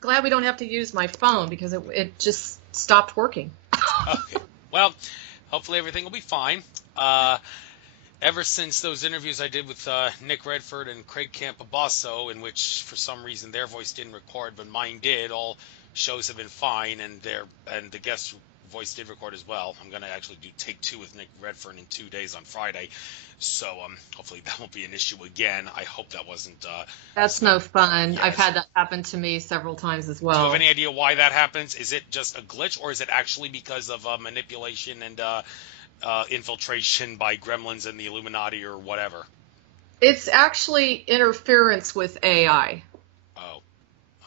glad we don't have to use my phone because it just stopped working. Okay. Well, hopefully everything will be fine. Ever since those interviews I did with Nick Redford and Craig Campobasso, in which for some reason their voice didn't record but mine did, all shows have been fine, and the guest voice did record as well. I'm going to actually do take 2 with Nick Redford in 2 days on Friday, so hopefully that won't be an issue again. I hope that wasn't... That's no fun. Yes. I've had that happen to me several times as well. Do you have any idea why that happens? Is it just a glitch, or is it actually because of manipulation and infiltration by gremlins and the Illuminati or whatever? It's actually interference with AI. Oh,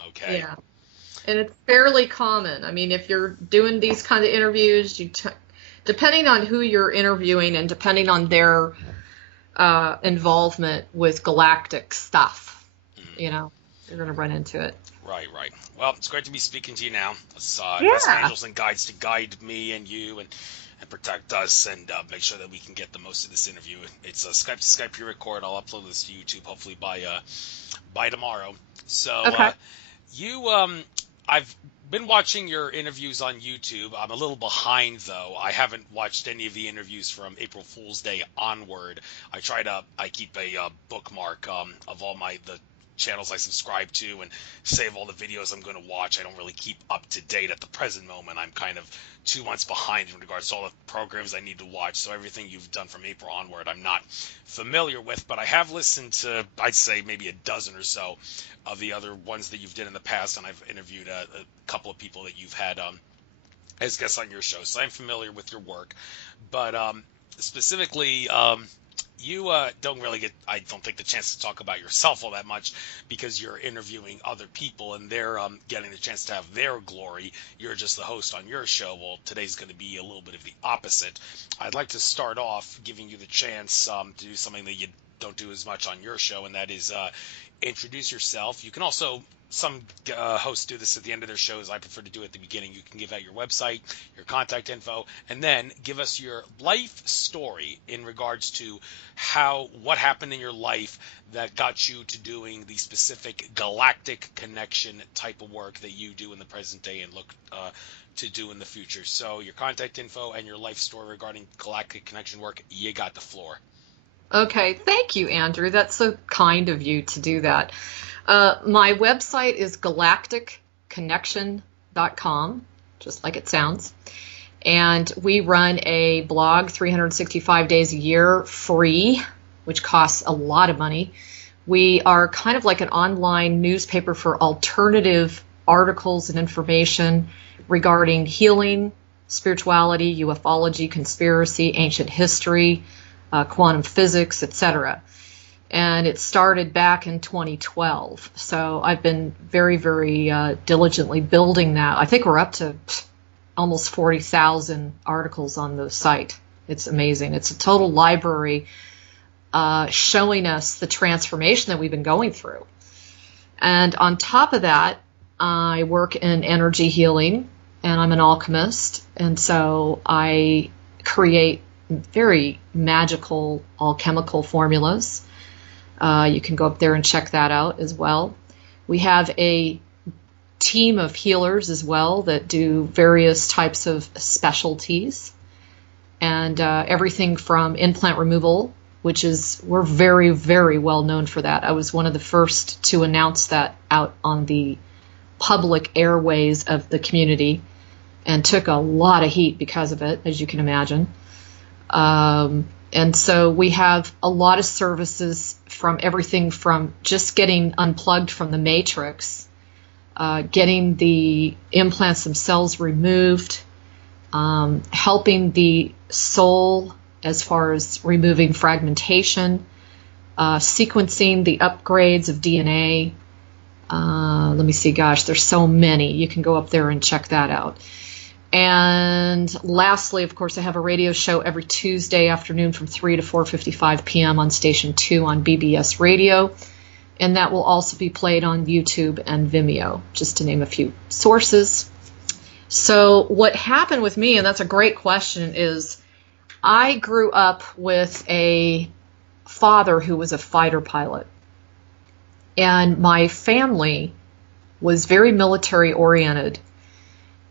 okay. Yeah. And it's fairly common. I mean, if you're doing these kind of interviews, depending on who you're interviewing and depending on their involvement with Galactic stuff, you're going to run into it. Right. Well, it's great to be speaking to you now. Let's Yeah. ask angels and guides to guide me and you and protect us and make sure that we can get the most of this interview. It's a Skype to Skype pre-record. I'll upload this to YouTube hopefully by tomorrow. So Okay. I've been watching your interviews on YouTube. I'm a little behind though. I haven't watched any of the interviews from April Fool's Day onward. I keep a bookmark of all the channels I subscribe to and save all the videos I'm going to watch. I don't really keep up to date at the present moment. I'm kind of 2 months behind in regards to all the programs I need to watch. So everything you've done from April onward, I'm not familiar with, but I have listened to, I'd say maybe a dozen or so of the other ones that you've did in the past. And I've interviewed a couple of people that you've had as guests on your show. So I'm familiar with your work, but specifically, you don't really get, I don't think, the chance to talk about yourself all that much because you're interviewing other people and they're getting the chance to have their glory. You're just the host on your show. Well, today's going to be a little bit of the opposite. I'd like to start off giving you the chance to do something that you don't do as much on your show, and that is introduce yourself. You can also, some hosts do this at the end of their shows. I prefer to do it at the beginning. You can give out your website, your contact info, and then give us your life story in regards to what happened in your life that got you to doing the specific galactic connection type of work that you do in the present day and look to do in the future. So your contact info and your life story regarding galactic connection work, you got the floor. Okay, thank you, Andrew. That's so kind of you to do that. My website is galacticconnection.com, just like it sounds. And we run a blog 365 days a year free, which costs a lot of money. We are kind of like an online newspaper for alternative articles and information regarding healing, spirituality, ufology, conspiracy, ancient history, quantum physics, etc. And it started back in 2012. So I've been very, very diligently building that. I think we're up to almost 40,000 articles on the site. It's amazing. It's a total library showing us the transformation that we've been going through. And on top of that, I work in energy healing, and I'm an alchemist. And so I create very magical alchemical formulas. You can go up there and check that out as well. We have a team of healers as well that do various types of specialties, and everything from implant removal, which we're very, very well known for that. I was one of the first to announce that out on the public airways of the community and took a lot of heat because of it, as you can imagine. And so we have a lot of services from everything from just getting unplugged from the matrix, getting the implants themselves removed, helping the soul as far as removing fragmentation, sequencing the upgrades of DNA. Let me see, gosh, there's so many. You can go up there and check that out. And lastly, of course, I have a radio show every Tuesday afternoon from 3 to 4:55 p.m. on Station 2 on BBS Radio. And that will also be played on YouTube and Vimeo, just to name a few sources. So what happened with me, and that's a great question, is I grew up with a father who was a fighter pilot. And my family was very military oriented.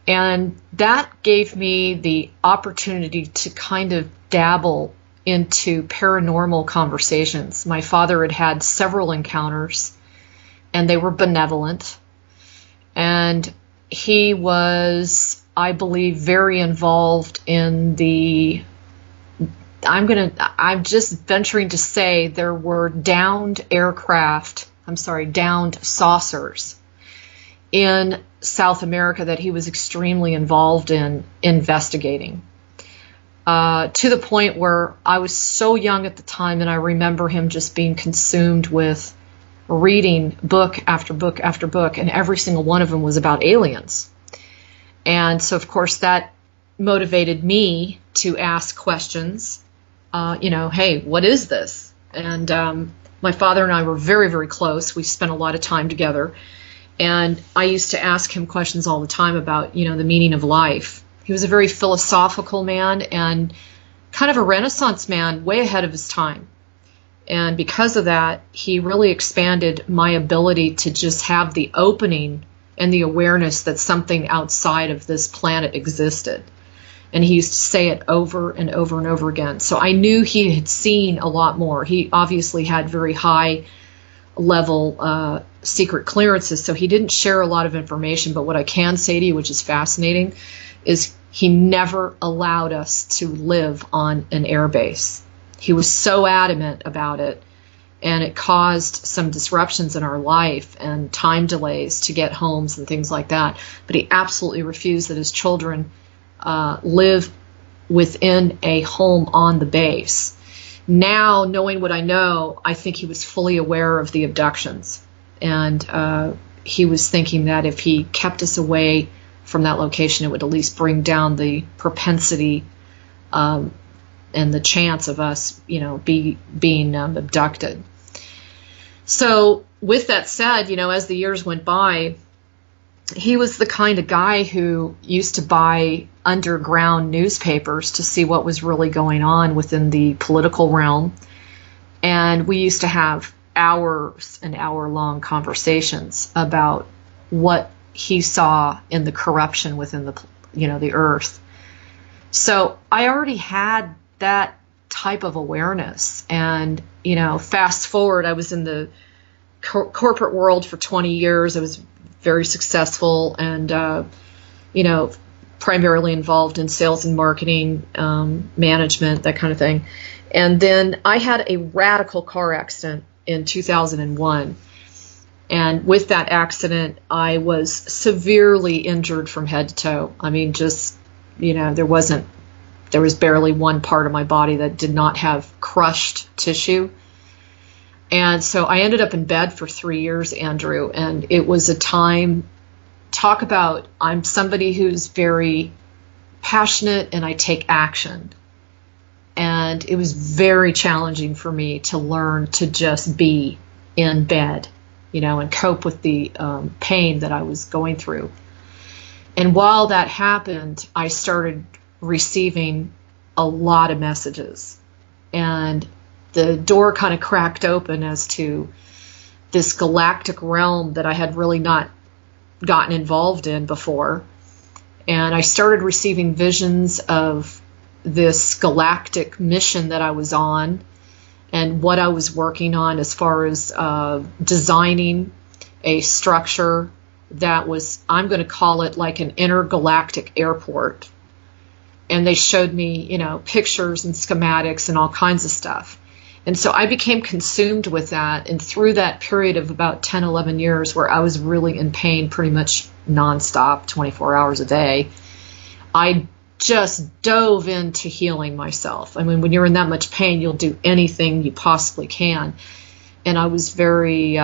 And that gave me the opportunity to kind of dabble into paranormal conversations. My father had had several encounters, and they were benevolent. And he was, I believe, very involved in I'm just venturing to say there were downed saucers in South America that he was extremely involved in investigating. To the point where I was so young at the time, and I remember him just being consumed with reading book after book after book, and every single one of them was about aliens. And so, of course, that motivated me to ask questions. Hey, what is this? And my father and I were very, very close. We spent a lot of time together. And I used to ask him questions all the time about, the meaning of life. He was a very philosophical man and kind of a Renaissance man, way ahead of his time. And because of that, he really expanded my ability to just have the opening and the awareness that something outside of this planet existed. And he used to say it over and over and over again. So I knew he had seen a lot more. He obviously had very high level secret clearances, so he didn't share a lot of information. But what I can say to you, which is fascinating, is he never allowed us to live on an air base. He was so adamant about it, and it caused some disruptions in our life and time delays to get homes and things like that. But he absolutely refused that his children live within a home on the base. Now, knowing what I know, I think he was fully aware of the abductions. And he was thinking that if he kept us away from that location, it would at least bring down the propensity and the chance of us, being abducted. So with that said, as the years went by, he was the kind of guy who used to buy underground newspapers to see what was really going on within the political realm. And we used to have hours and hour-long conversations about what he saw in the corruption within the earth. So I already had that type of awareness. And, fast forward, I was in the corporate world for 20 years. I was very successful and, primarily involved in sales and marketing, management, that kind of thing. And then I had a radical car accident in 2001. And with that accident, I was severely injured from head to toe. I mean, just, there was barely one part of my body that did not have crushed tissue. And so I ended up in bed for 3 years, Andrew, and it was a time, talk about, I'm somebody who's very passionate and I take action. And it was very challenging for me to learn to just be in bed, and cope with the pain that I was going through. And while that happened, I started receiving a lot of messages. And the door kind of cracked open as to this galactic realm that I had really not gotten involved in before. And I started receiving visions of this galactic mission that I was on and what I was working on as far as designing a structure that was, I'm going to call it like an intergalactic airport. And they showed me, pictures and schematics and all kinds of stuff. And so I became consumed with that. And through that period of about 10, 11 years where I was really in pain pretty much nonstop, 24 hours a day, I just dove into healing myself. I mean, when you're in that much pain, you'll do anything you possibly can. And I was very,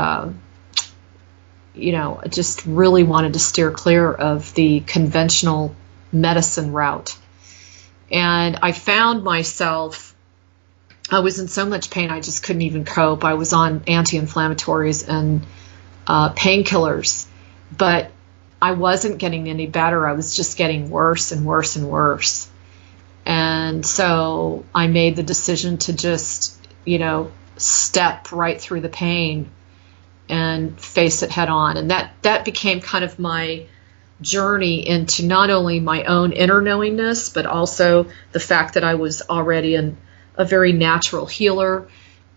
just really wanted to steer clear of the conventional medicine route. And I found myself, I was in so much pain, I just couldn't even cope. I was on anti-inflammatories and painkillers, but I wasn't getting any better. I was just getting worse and worse and worse. And so I made the decision to just, step right through the pain and face it head on. And that became kind of my journey into not only my own inner knowingness, but also the fact that I was already a very natural healer.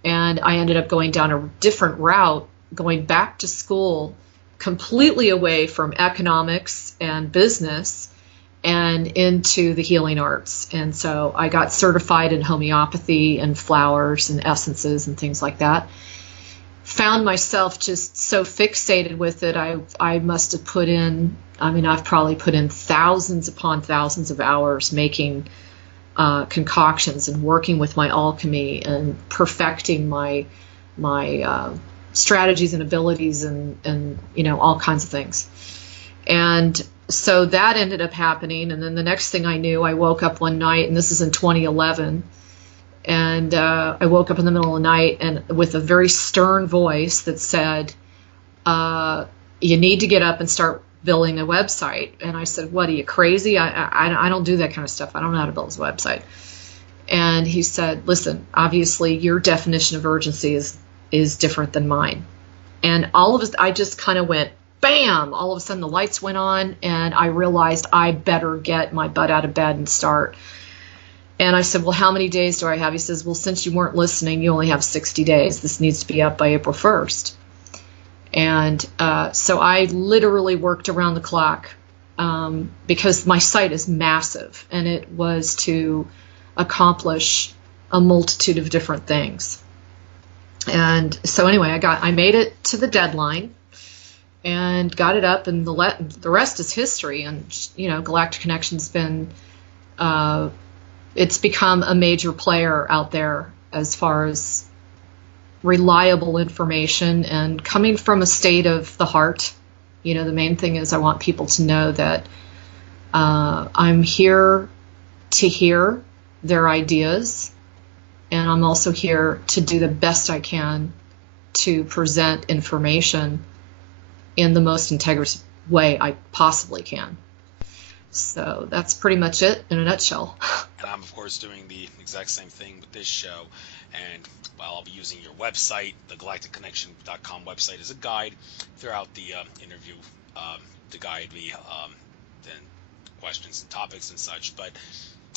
And I ended up going down a different route, going back to school, completely away from economics and business and into the healing arts. And so I got certified in homeopathy and flowers and essences and things like that. Found myself just so fixated with it. I must have put in, I've probably put in thousands upon thousands of hours making concoctions and working with my alchemy and perfecting my strategies and abilities and all kinds of things. And so that ended up happening. And then the next thing I knew, I woke up one night, and this is in 2011, and I woke up in the middle of the night and with a very stern voice that said, you need to get up and start building a website. And I said, what, are you crazy? I don't do that kind of stuff. I don't know how to build a website. And he said, listen, obviously your definition of urgency is different than mine. And all of us, I just kind of went, bam, all of a sudden the lights went on, and I realized I better get my butt out of bed and start. And I said, well, how many days do I have? He says, well, since you weren't listening, you only have 60 days. This needs to be up by April 1st. And so I literally worked around the clock because my site is massive, and it was to accomplish a multitude of different things. And so anyway, I made it to the deadline and got it up, and the rest is history. And Galactic Connection's been it's become a major player out there as far as reliable information, and coming from a state of the heart. The main thing is I want people to know that I'm here to hear their ideas, and I'm also here to do the best I can to present information in the most integrous way I possibly can. So that's pretty much it in a nutshell. And I'm, of course, doing the exact same thing with this show. And while I'll be using your website, the galacticconnection.com website, as a guide throughout the interview to guide me in questions and topics and such. But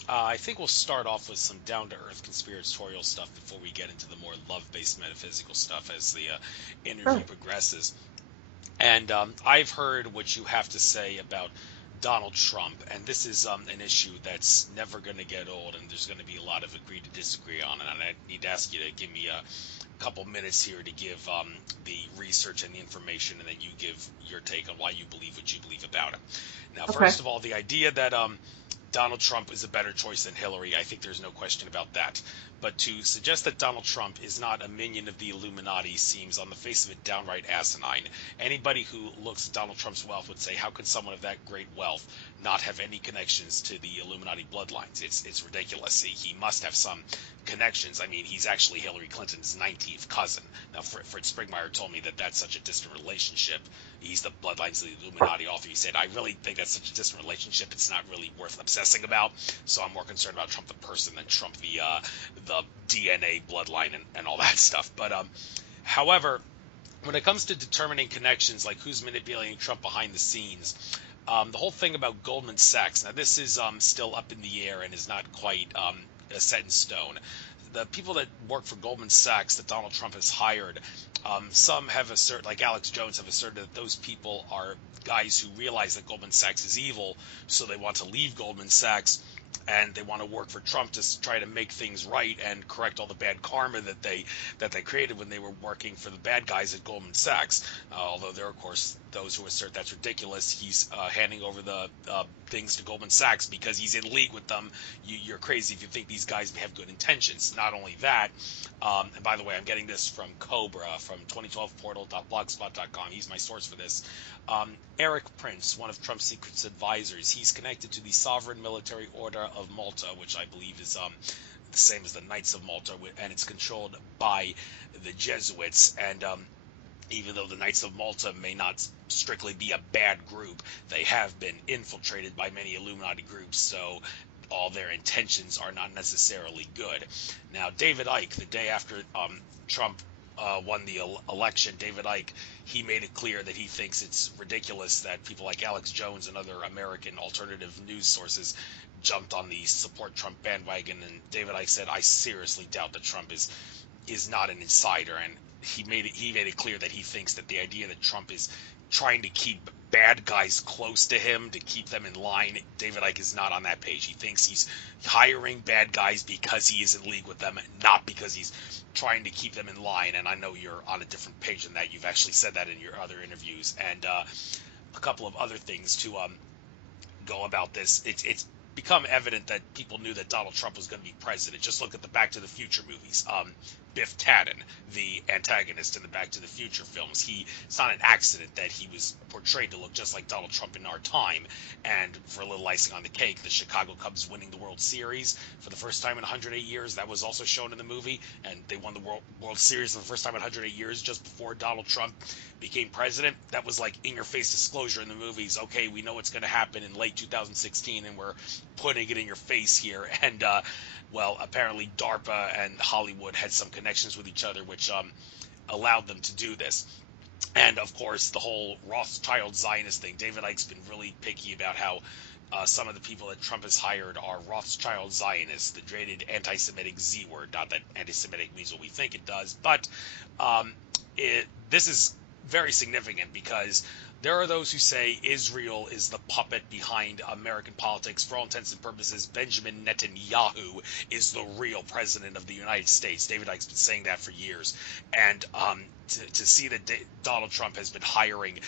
I think we'll start off with some down-to-earth conspiratorial stuff before we get into the more love-based metaphysical stuff as the interview progresses. And I've heard what you have to say about Donald Trump, and this is an issue that's never going to get old, and there's going to be a lot of agree to disagree on it. And I need to ask you to give me a couple minutes here to give the research and the information, and then you give your take on why you believe what you believe about it. Now, First of all, the idea that Donald Trump is a better choice than Hillary, I think there's no question about that. But to suggest that Donald Trump is not a minion of the Illuminati seems, on the face of it, downright asinine. Anybody who looks at Donald Trump's wealth would say, how could someone of that great wealth not have any connections to the Illuminati bloodlines? It's ridiculous. He must have some connections. I mean, he's actually Hillary Clinton's 19th cousin. Now, Fritz Springmeier told me that that's such a distant relationship. He's the bloodlines of the Illuminati author. He said, I really think that's such a distant relationship, it's not really worth obsessing about. So I'm more concerned about Trump the person than Trump the DNA bloodline and all that stuff. But however, when it comes to determining connections, like who's manipulating Trump behind the scenes, the whole thing about Goldman Sachs, now this is still up in the air and is not quite set in stone. The people that work for Goldman Sachs that Donald Trump has hired, some have asserted, like Alex Jones, have asserted that those people are guys who realize that Goldman Sachs is evil, so they want to leave Goldman Sachs and they want to work for Trump to try to make things right and correct all the bad karma that they created when they were working for the bad guys at Goldman Sachs. Although there are, of course, those who assert that's ridiculous. He's handing over the things to Goldman Sachs because he's in league with them. You're crazy if you think these guys have good intentions. Not only that, and by the way, I'm getting this from Cobra from 2012portal.blogspot.com. He's my source for this. Eric Prince, one of Trump's secret advisors, he's connected to the Sovereign Military Order of Malta, which I believe is the same as the Knights of Malta, and it's controlled by the Jesuits. And even though the Knights of Malta may not strictly be a bad group, they have been infiltrated by many Illuminati groups, so all their intentions are not necessarily good. Now, David Icke, the day after Trump won the election, David Icke, he made it clear that he thinks it's ridiculous that people like Alex Jones and other American alternative news sources jumped on the support Trump bandwagon. And David Icke said, I seriously doubt that Trump is not an insider. And he made it clear that he thinks that the idea that Trump is trying to keep bad guys close to him to keep them in line, David Icke is not on that page. He thinks he's hiring bad guys because he is in league with them, not because he's trying to keep them in line. And I know you're on a different page than that. You've actually said that in your other interviews. And a couple of other things to go about this. It's become evident that people knew that Donald Trump was going to be president. Just look at the Back to the Future movies. Biff Tannen, the antagonist in the Back to the Future films, it's not an accident that he was portrayed to look just like Donald Trump in our time. And for a little icing on the cake, the Chicago Cubs winning the World Series for the first time in 108 years, that was also shown in the movie. And they won the World Series for the first time in 108 years just before Donald Trump became president. That was like in-your-face disclosure in the movies. Okay, we know what's going to happen in late 2016, and we're putting it in your face here. And well, apparently DARPA and Hollywood had some connections with each other, which allowed them to do this. And of course, the whole Rothschild Zionist thing. David Icke's been really picky about how some of the people that Trump has hired are Rothschild Zionists, the dreaded anti-Semitic Z word. Not that anti-Semitic means what we think it does, but this is very significant because there are those who say Israel is the puppet behind American politics. For all intents and purposes, Benjamin Netanyahu is the real president of the United States. David Icke's been saying that for years. And to see that Donald Trump has been hiring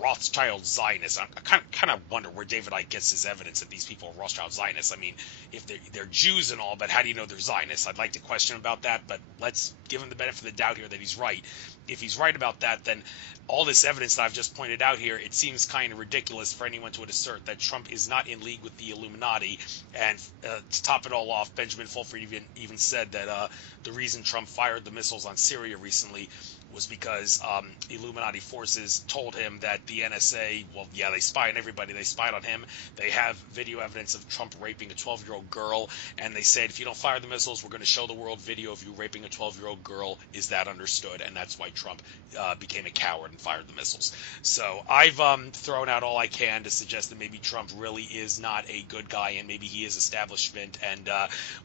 Rothschild Zionists, I kind of wonder where David Icke gets his evidence that these people are Rothschild Zionists. I mean, if they're Jews and all, but how do you know they're Zionists? I'd like to question about that, but let's give him the benefit of the doubt here that he's right. If he's right about that, then all this evidence that I've just pointed out here, it seems kind of ridiculous for anyone to assert that Trump is not in league with the Illuminati. And to top it all off, Benjamin Fulford even said that the reason Trump fired the missiles on Syria recently was because Illuminati forces told him that the NSA, well, yeah, they spy on everybody. They spied on him. They have video evidence of Trump raping a 12-year-old girl, and they said, if you don't fire the missiles, we're going to show the world video of you raping a 12-year-old girl. Is that understood? And that's why Trump became a coward and fired the missiles. So I've thrown out all I can to suggest that maybe Trump really is not a good guy, and maybe he is establishment. And,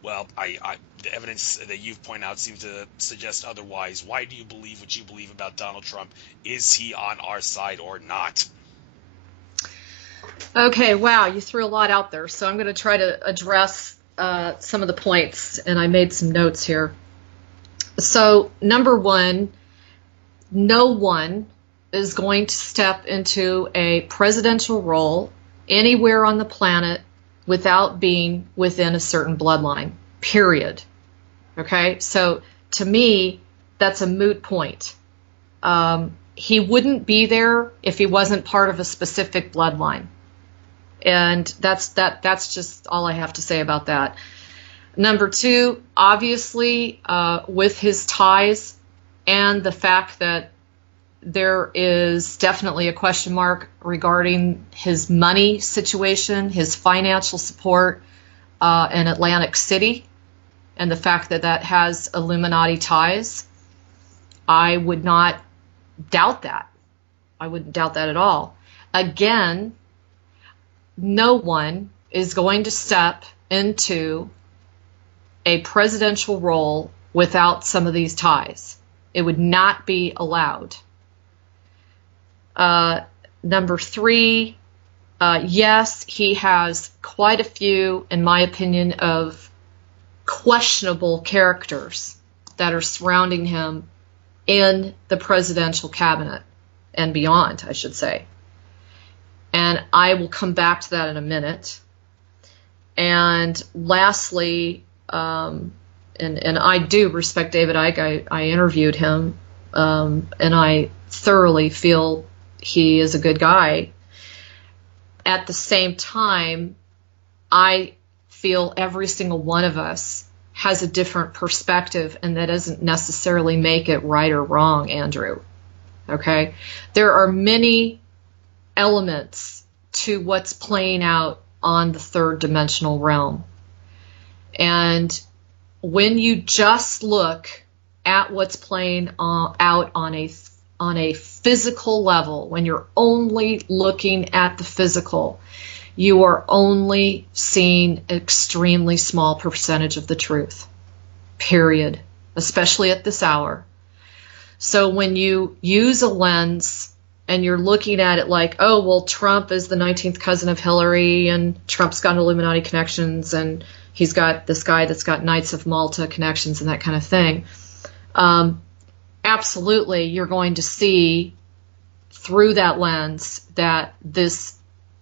well, the evidence that you've pointed out seems to suggest otherwise. Why do you believe what you believe about Donald Trump? Is he on our side or not? Okay, wow, you threw a lot out there. So I'm going to try to address some of the points, and I made some notes here. So number one, no one is going to step into a presidential role anywhere on the planet without being within a certain bloodline, period. Okay, so to me, that's a moot point. He wouldn't be there if he wasn't part of a specific bloodline. And that's just all I have to say about that. Number two, obviously, with his ties and the fact that there is definitely a question mark regarding his money situation, his financial support in Atlantic City, and the fact that that has Illuminati ties, I would not doubt that. I wouldn't doubt that at all. Again, no one is going to step into a presidential role without some of these ties. It would not be allowed. Number three, yes, he has quite a few, in my opinion, of questionable characters that are surrounding him in the presidential cabinet and beyond, I should say. And I will come back to that in a minute. And lastly, and I do respect David Icke. I interviewed him, and I thoroughly feel he is a good guy. At the same time, I feel every single one of us has a different perspective, and that doesn't necessarily make it right or wrong, Andrew. Okay? There are many elements to what's playing out on the third dimensional realm. And when you just look at what's playing out on a physical level, when you're only looking at the physical, you are only seeing an extremely small percentage of the truth, period, especially at this hour. So when you use a lens and you're looking at it like, oh, well, Trump is the 19th cousin of Hillary, and Trump's got Illuminati connections, and he's got this guy that's got Knights of Malta connections and that kind of thing. Absolutely, you're going to see through that lens that this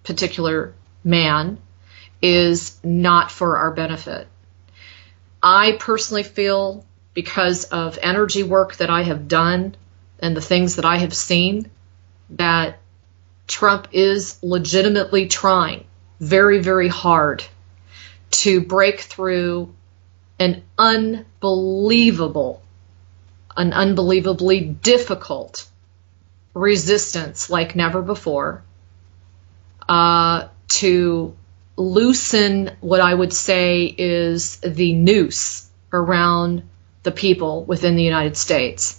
particular man is not for our benefit. I personally feel, because of energy work that I have done and the things that I have seen, that Trump is legitimately trying very, very hard to break through an unbelievably difficult resistance like never before, to loosen what I would say is the noose around the people within the United States.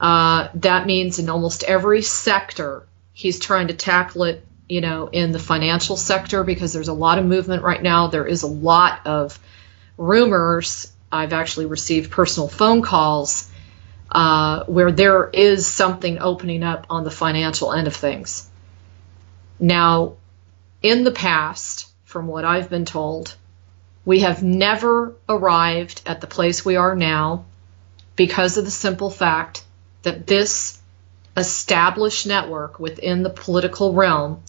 That means in almost every sector, he's trying to tackle it, in the financial sector, because there's a lot of movement right now. There is a lot of rumors. I've actually received personal phone calls where there is something opening up on the financial end of things. Now, in the past, from what I've been told, we have never arrived at the place we are now because of the simple fact that this established network within the political realm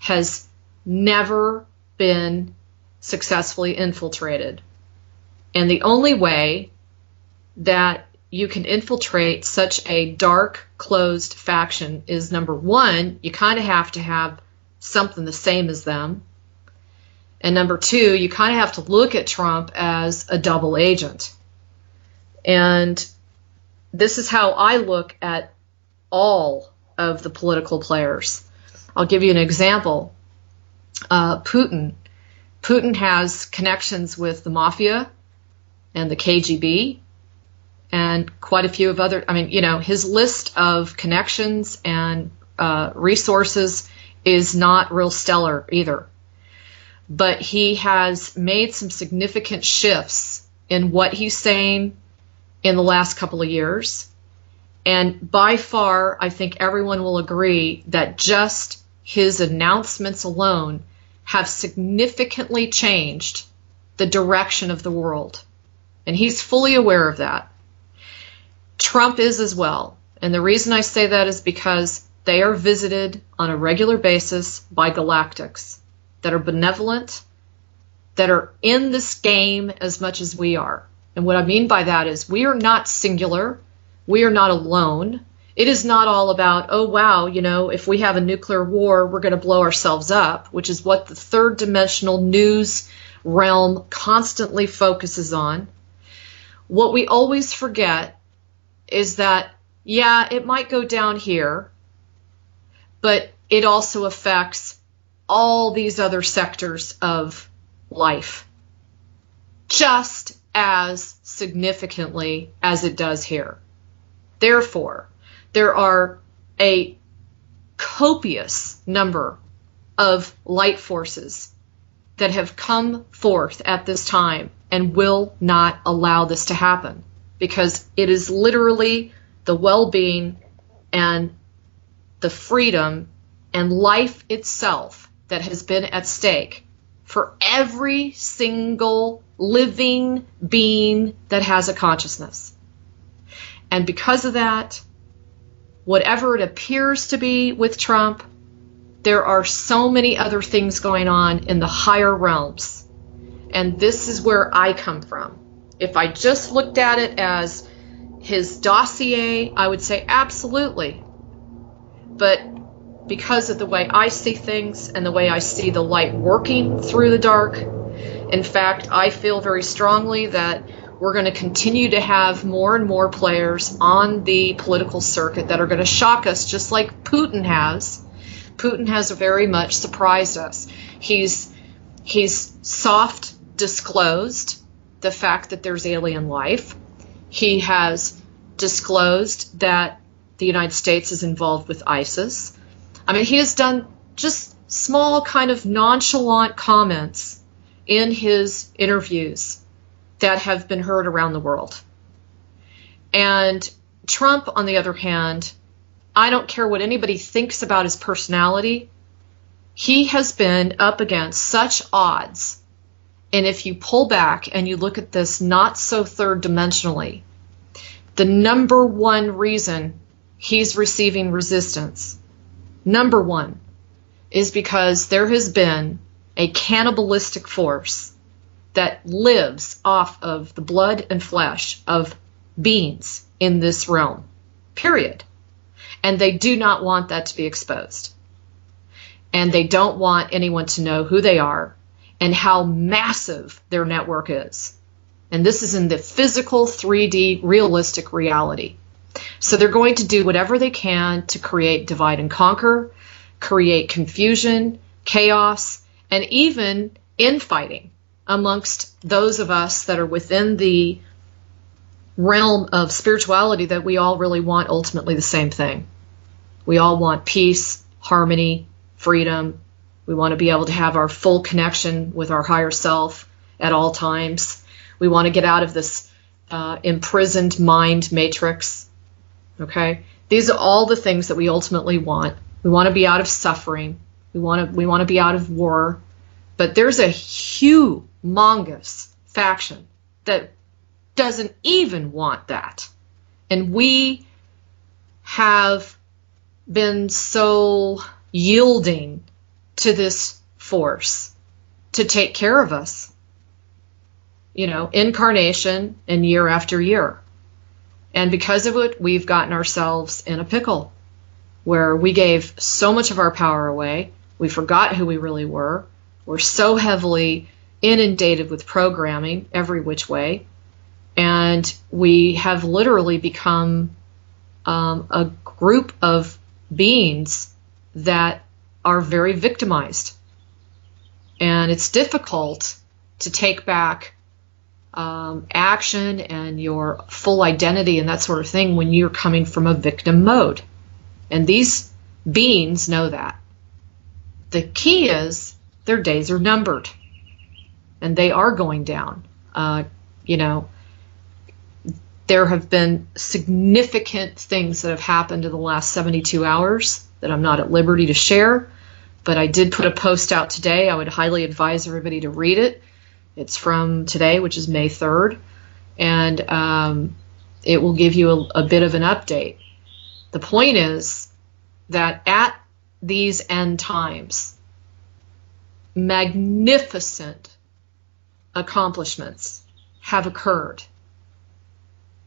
has never been successfully infiltrated. And the only way that you can infiltrate such a dark, closed faction is, number one, you kind of have to have something the same as them. And number two, you kind of have to look at Trump as a double agent. And this is how I look at all of the political players. I'll give you an example. Putin has connections with the mafia and the KGB and quite a few of other, his list of connections and resources is not real stellar either. But he has made some significant shifts in what he's saying in the last couple of years. And by far, I think everyone will agree that just his announcements alone have significantly changed the direction of the world. And he's fully aware of that. Trump is as well. And the reason I say that is because they are visited on a regular basis by galactics that are benevolent, that are in this game as much as we are. And what I mean by that is we are not singular. We are not alone. It is not all about, oh, wow, if we have a nuclear war, we're going to blow ourselves up, which is what the third dimensional news realm constantly focuses on. What we always forget is that, yeah, it might go down here, but it also affects all these other sectors of life just as significantly as it does here. Therefore, there are a copious number of light forces that have come forth at this time and will not allow this to happen, because it is literally the well-being and the freedom and life itself that has been at stake for every single living being that has a consciousness. And because of that, whatever it appears to be with Trump, there are so many other things going on in the higher realms. And this is where I come from. If I just looked at it as his dossier, I would say absolutely. But because of the way I see things and the way I see the light working through the dark, in fact, I feel very strongly that we're going to continue to have more and more players on the political circuit that are going to shock us, just like Putin has. Putin has very much surprised us. He's soft disclosed the fact that there's alien life. He has disclosed that the United States is involved with ISIS. I mean, he has done just small kind of nonchalant comments in his interviews that have been heard around the world. And Trump, on the other hand, I don't care what anybody thinks about his personality. He has been up against such odds. And if you pull back and you look at this not so third dimensionally, the number one reason he's receiving resistance, number one, is because there has been a cannibalistic force that lives off of the blood and flesh of beings in this realm, period. And they do not want that to be exposed. And they don't want anyone to know who they are and how massive their network is. And this is in the physical, 3D, realistic reality. So they're going to do whatever they can to create divide and conquer, create confusion, chaos, and even infighting amongst those of us that are within the realm of spirituality that we all really want ultimately the same thing. We all want peace, harmony, freedom. We want to be able to have our full connection with our higher self at all times. We want to get out of this imprisoned mind matrix. Okay? These are all the things that we ultimately want. We want to be out of suffering. We want to be out of war. But there's a humongous faction that doesn't even want that. And we have been so yielding to this force to take care of us, incarnation and year after year. And because of it, we've gotten ourselves in a pickle where we gave so much of our power away. We forgot who we really were. We're so heavily inundated with programming every which way. And we have literally become a group of beings that are very victimized. And it's difficult to take back action and your full identity and that sort of thing when you're coming from a victim mode. And these beings know that. The key is their days are numbered. And they are going down. There have been significant things that have happened in the last 72 hours that I'm not at liberty to share, but I did put a post out today. I would highly advise everybody to read it. It's from today, which is May 3rd, and it will give you a bit of an update. The point is that at these end times, magnificent accomplishments have occurred.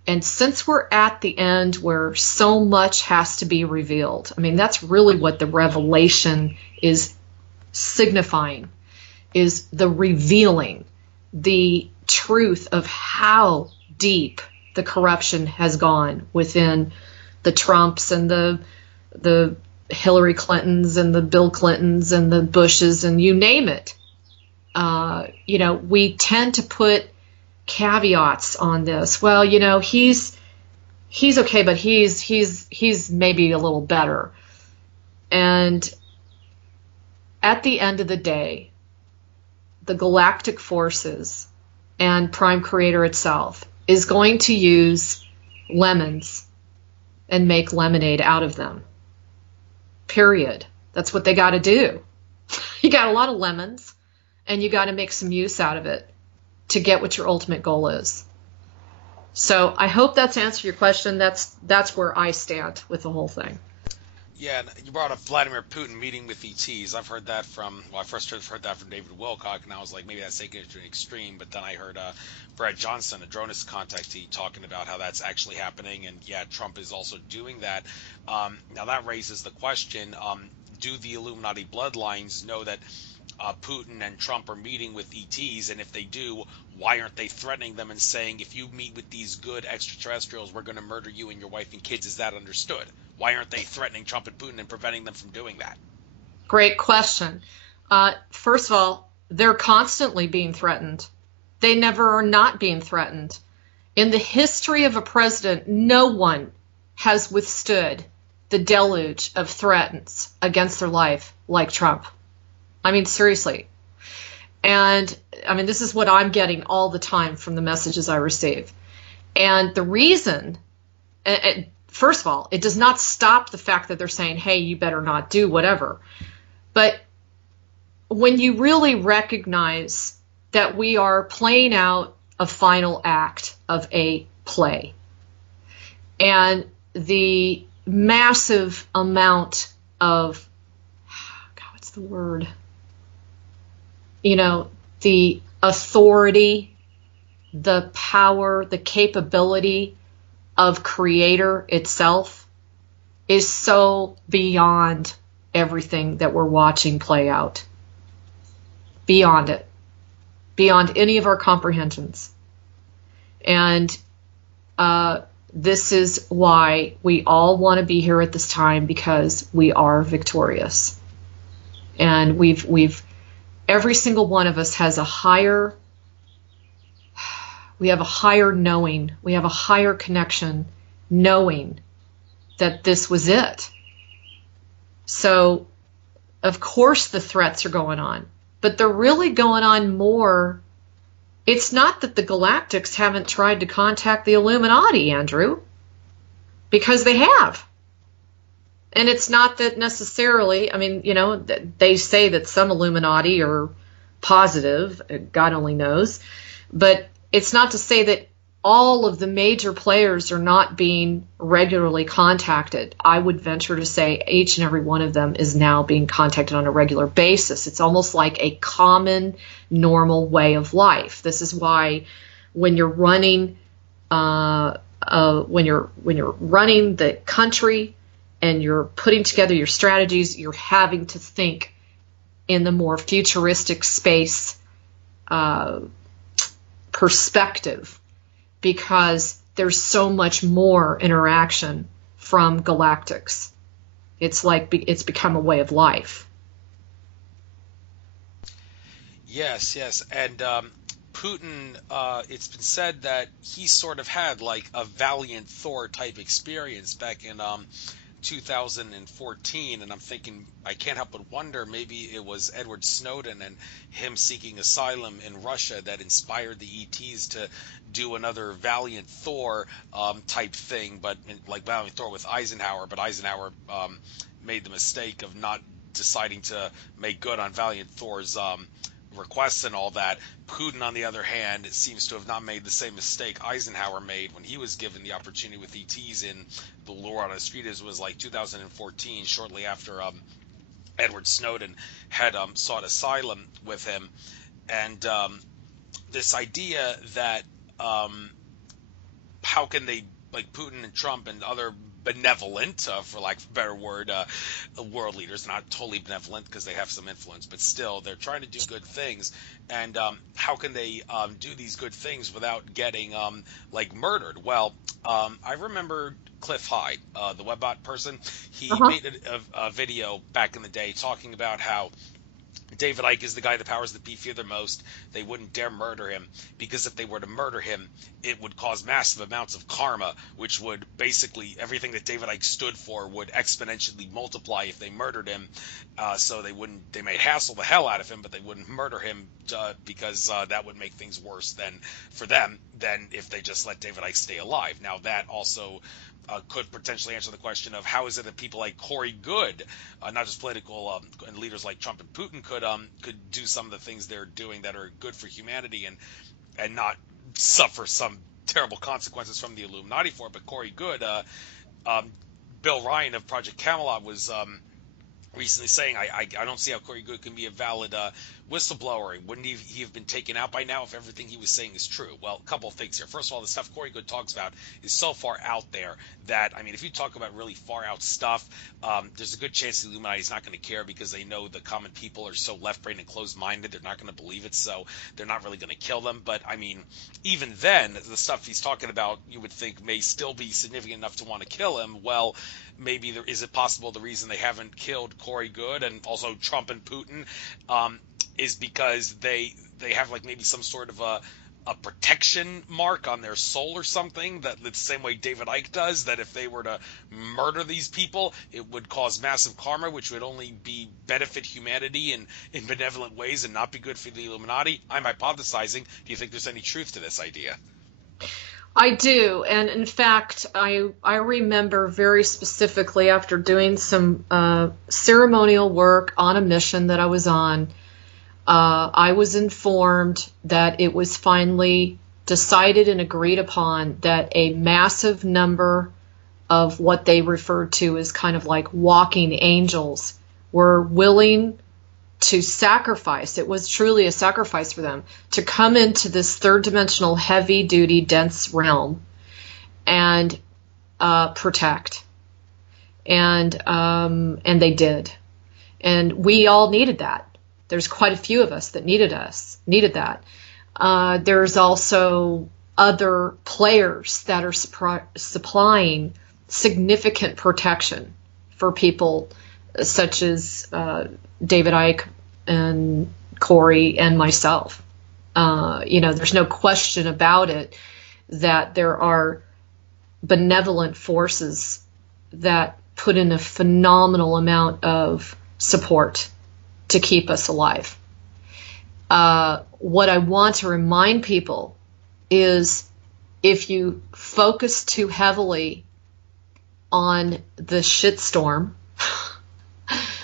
And since we're at the end where so much has to be revealed, I mean, that's really what the revelation is signifying, is the revealing, the truth of how deep the corruption has gone within the Trumps and the Hillary Clintons and the Bill Clintons and the Bushes and you name it. We tend to put caveats on this. Well, he's okay, but he's maybe a little better. And at the end of the day, the galactic forces and Prime Creator itself is going to use lemons and make lemonade out of them. Period. That's what they got to do. You got a lot of lemons and you got to make some use out of it to get what your ultimate goal is. So I hope that's answered your question. That's where I stand with the whole thing. Yeah, and you brought up Vladimir Putin meeting with ETs. I've heard that I first heard that from David Wilcock, and I was like, maybe that's taking it to an extreme. But then I heard Brad Johnson, a Dronus contactee, talking about how that's actually happening, and yeah, Trump is also doing that. Now that raises the question: do the Illuminati bloodlines know that Putin and Trump are meeting with ETs, and if they do, why aren't they threatening them and saying, if you meet with these good extraterrestrials, we're going to murder you and your wife and kids? Is that understood? Why aren't they threatening Trump and Putin and preventing them from doing that? Great question. First of all, they're constantly being threatened. They never are not being threatened. In the history of a president, no one has withstood the deluge of threats against their life like Trump. I mean, seriously. And I mean, this is what I'm getting all the time from the messages I receive. And the reason, first of all, it does not stop the fact that they're saying, hey, you better not do whatever. But when you really recognize that we are playing out a final act of a play, and the massive amount of, God, what's the word? The authority, the power, the capability of creator itself is so beyond everything that we're watching play out. Beyond it. Beyond any of our comprehensions. And this is why we all want to be here at this time, because we are victorious. And every single one of us has a higher knowing, we have a higher connection knowing that this was it. So, of course the threats are going on, but they're really going on more. It's not that the Galactics haven't tried to contact the Illuminati, Andrew, because they have. And it's not that necessarily, I mean, they say that some Illuminati are positive, God only knows, but it's not to say that all of the major players are not being regularly contacted. I would venture to say each and every one of them is now being contacted on a regular basis. It's almost like a common, normal way of life. This is why when you're running, when you're running the country and you're putting together your strategies, you're having to think in the more futuristic space perspective, because there's so much more interaction from Galactics. It's like it's become a way of life. Yes, yes. And Putin, it's been said that he sort of had like a Valiant Thor type experience back in 2014, and I'm thinking, I can't help but wonder, maybe it was Edward Snowden and him seeking asylum in Russia that inspired the ETs to do another Valiant Thor type thing, but like Valiant Thor with Eisenhower, but Eisenhower made the mistake of not deciding to make good on Valiant Thor's requests and all that. Putin, on the other hand, seems to have not made the same mistake Eisenhower made when he was given the opportunity with ETs in the War on the Street. It was like 2014, shortly after Edward Snowden had sought asylum with him. And this idea that how can they, like Putin and Trump and other benevolent, for lack of a better word, world leaders, not totally benevolent because they have some influence, but still they're trying to do good things. And how can they do these good things without getting like murdered? Well, I remember Cliff Hyde, the Webbot person. He made a video back in the day talking about how David Icke is the guy the powers that be fear the most. They wouldn't dare murder him, because if they were to murder him, it would cause massive amounts of karma, which would basically, everything that David Icke stood for would exponentially multiply if they murdered him. So they may hassle the hell out of him, but they wouldn't murder him because that would make things worse for them than if they just let David Icke stay alive. Now that also could potentially answer the question of how is it that people like Corey Goode, not just political and leaders like Trump and Putin, could do some of the things they're doing that are good for humanity and not suffer some terrible consequences from the Illuminati for it. But Corey Goode, Bill Ryan of Project Camelot was recently saying, I don't see how Corey Goode can be a valid whistleblower. Wouldn't he have been taken out by now if everything he was saying is true? Well, a couple of things here. First of all, the stuff Corey Goode talks about is so far out there that, I mean, if you talk about really far out stuff, there's a good chance the Illuminati is not going to care, because they know the common people are so left-brained and closed-minded, they're not going to believe it, so they're not really going to kill them. But, I mean, even then, the stuff he's talking about, you would think may still be significant enough to want to kill him. Well, maybe is it possible the reason they haven't killed Corey Goode and also Trump and Putin is because they have like maybe some sort of a protection mark on their soul or something, that the same way David Icke does, that if they were to murder these people, it would cause massive karma, which would only benefit humanity in benevolent ways and not be good for the Illuminati? I'm hypothesizing. Do you think there's any truth to this idea? I do, and in fact, I remember very specifically after doing some ceremonial work on a mission that I was on, I was informed that it was finally decided and agreed upon that a massive number of what they referred to as kind of like walking angels were willing to sacrifice. It was truly a sacrifice for them to come into this third dimensional, heavy duty, dense realm and protect. And they did. And we all needed that. There's quite a few of us that needed that. There's also other players that are supplying significant protection for people such as David Icke and Corey and myself. There's no question about it that there are benevolent forces that put in a phenomenal amount of support to keep us alive. What I want to remind people is if you focus too heavily on the shitstorm,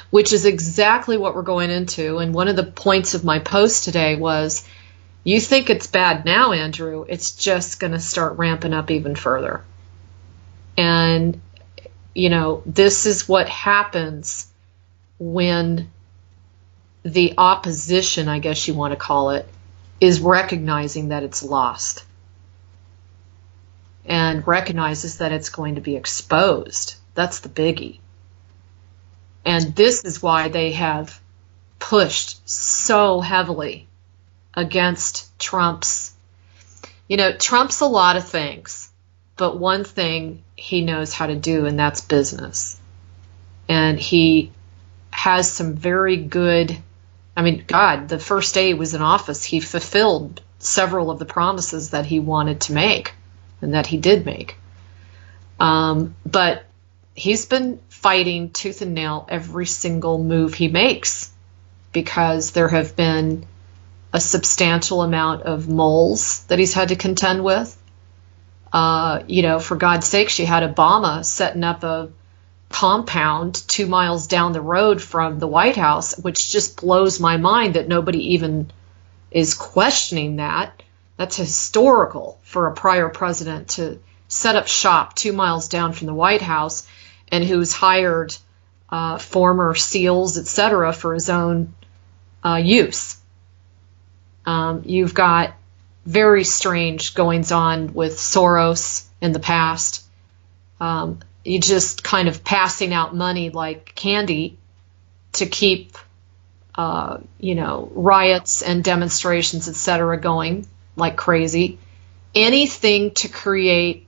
which is exactly what we're going into. And one of the points of my post today was, you think it's bad now, Andrew, it's just going to start ramping up even further. And, this is what happens when the opposition, I guess you want to call it, is recognizing that it's lost and recognizes that it's going to be exposed. That's the biggie. And this is why they have pushed so heavily against Trump's. Trump's a lot of things, but one thing he knows how to do, and that's business. And he has some very good, the first day he was in office, he fulfilled several of the promises that he wanted to make and that he did make. But he's been fighting tooth and nail every single move he makes because there have been a substantial amount of moles that he's had to contend with. For God's sakes, you had Obama setting up a compound 2 miles down the road from the White House, which just blows my mind that nobody even is questioning that. That's historical for a prior president to set up shop 2 miles down from the White House, and who's hired former SEALs, etc., for his own use. You've got very strange goings on with Soros in the past. You just kind of passing out money like candy to keep, riots and demonstrations, etc., going like crazy. Anything to create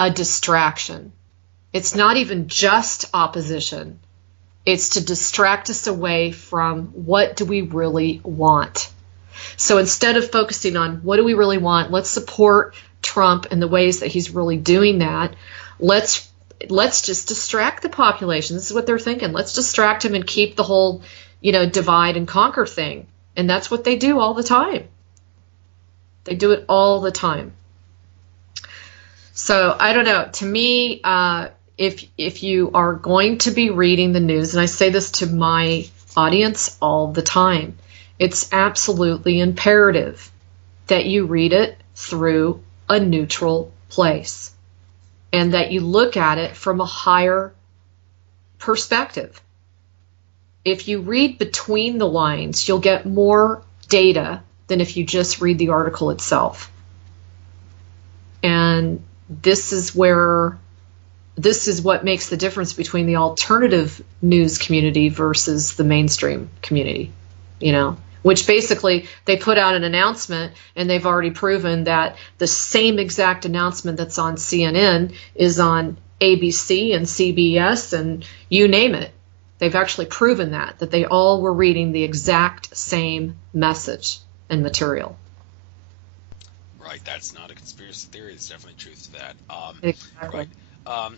a distraction. It's not even just opposition. It's to distract us away from what do we really want. So instead of focusing on what do we really want, let's support Trump in the ways that he's really doing that. Let's just distract the population. This is what they're thinking. Let's distract him and keep the whole, divide and conquer thing. And that's what they do all the time. They do it all the time. So I don't know. To me, if you are going to be reading the news, and I say this to my audience all the time, it's absolutely imperative that you read it through a neutral place and that you look at it from a higher perspective. If you read between the lines, you'll get more data than if you just read the article itself. And this is what makes the difference between the alternative news community versus the mainstream community, which basically they put out an announcement and they've already proven that the same exact announcement that's on CNN is on ABC and CBS and you name it. They've actually proven that they all were reading the exact same message and material. right. That's not a conspiracy theory. There's definitely truth to that. Exactly. Right. Um,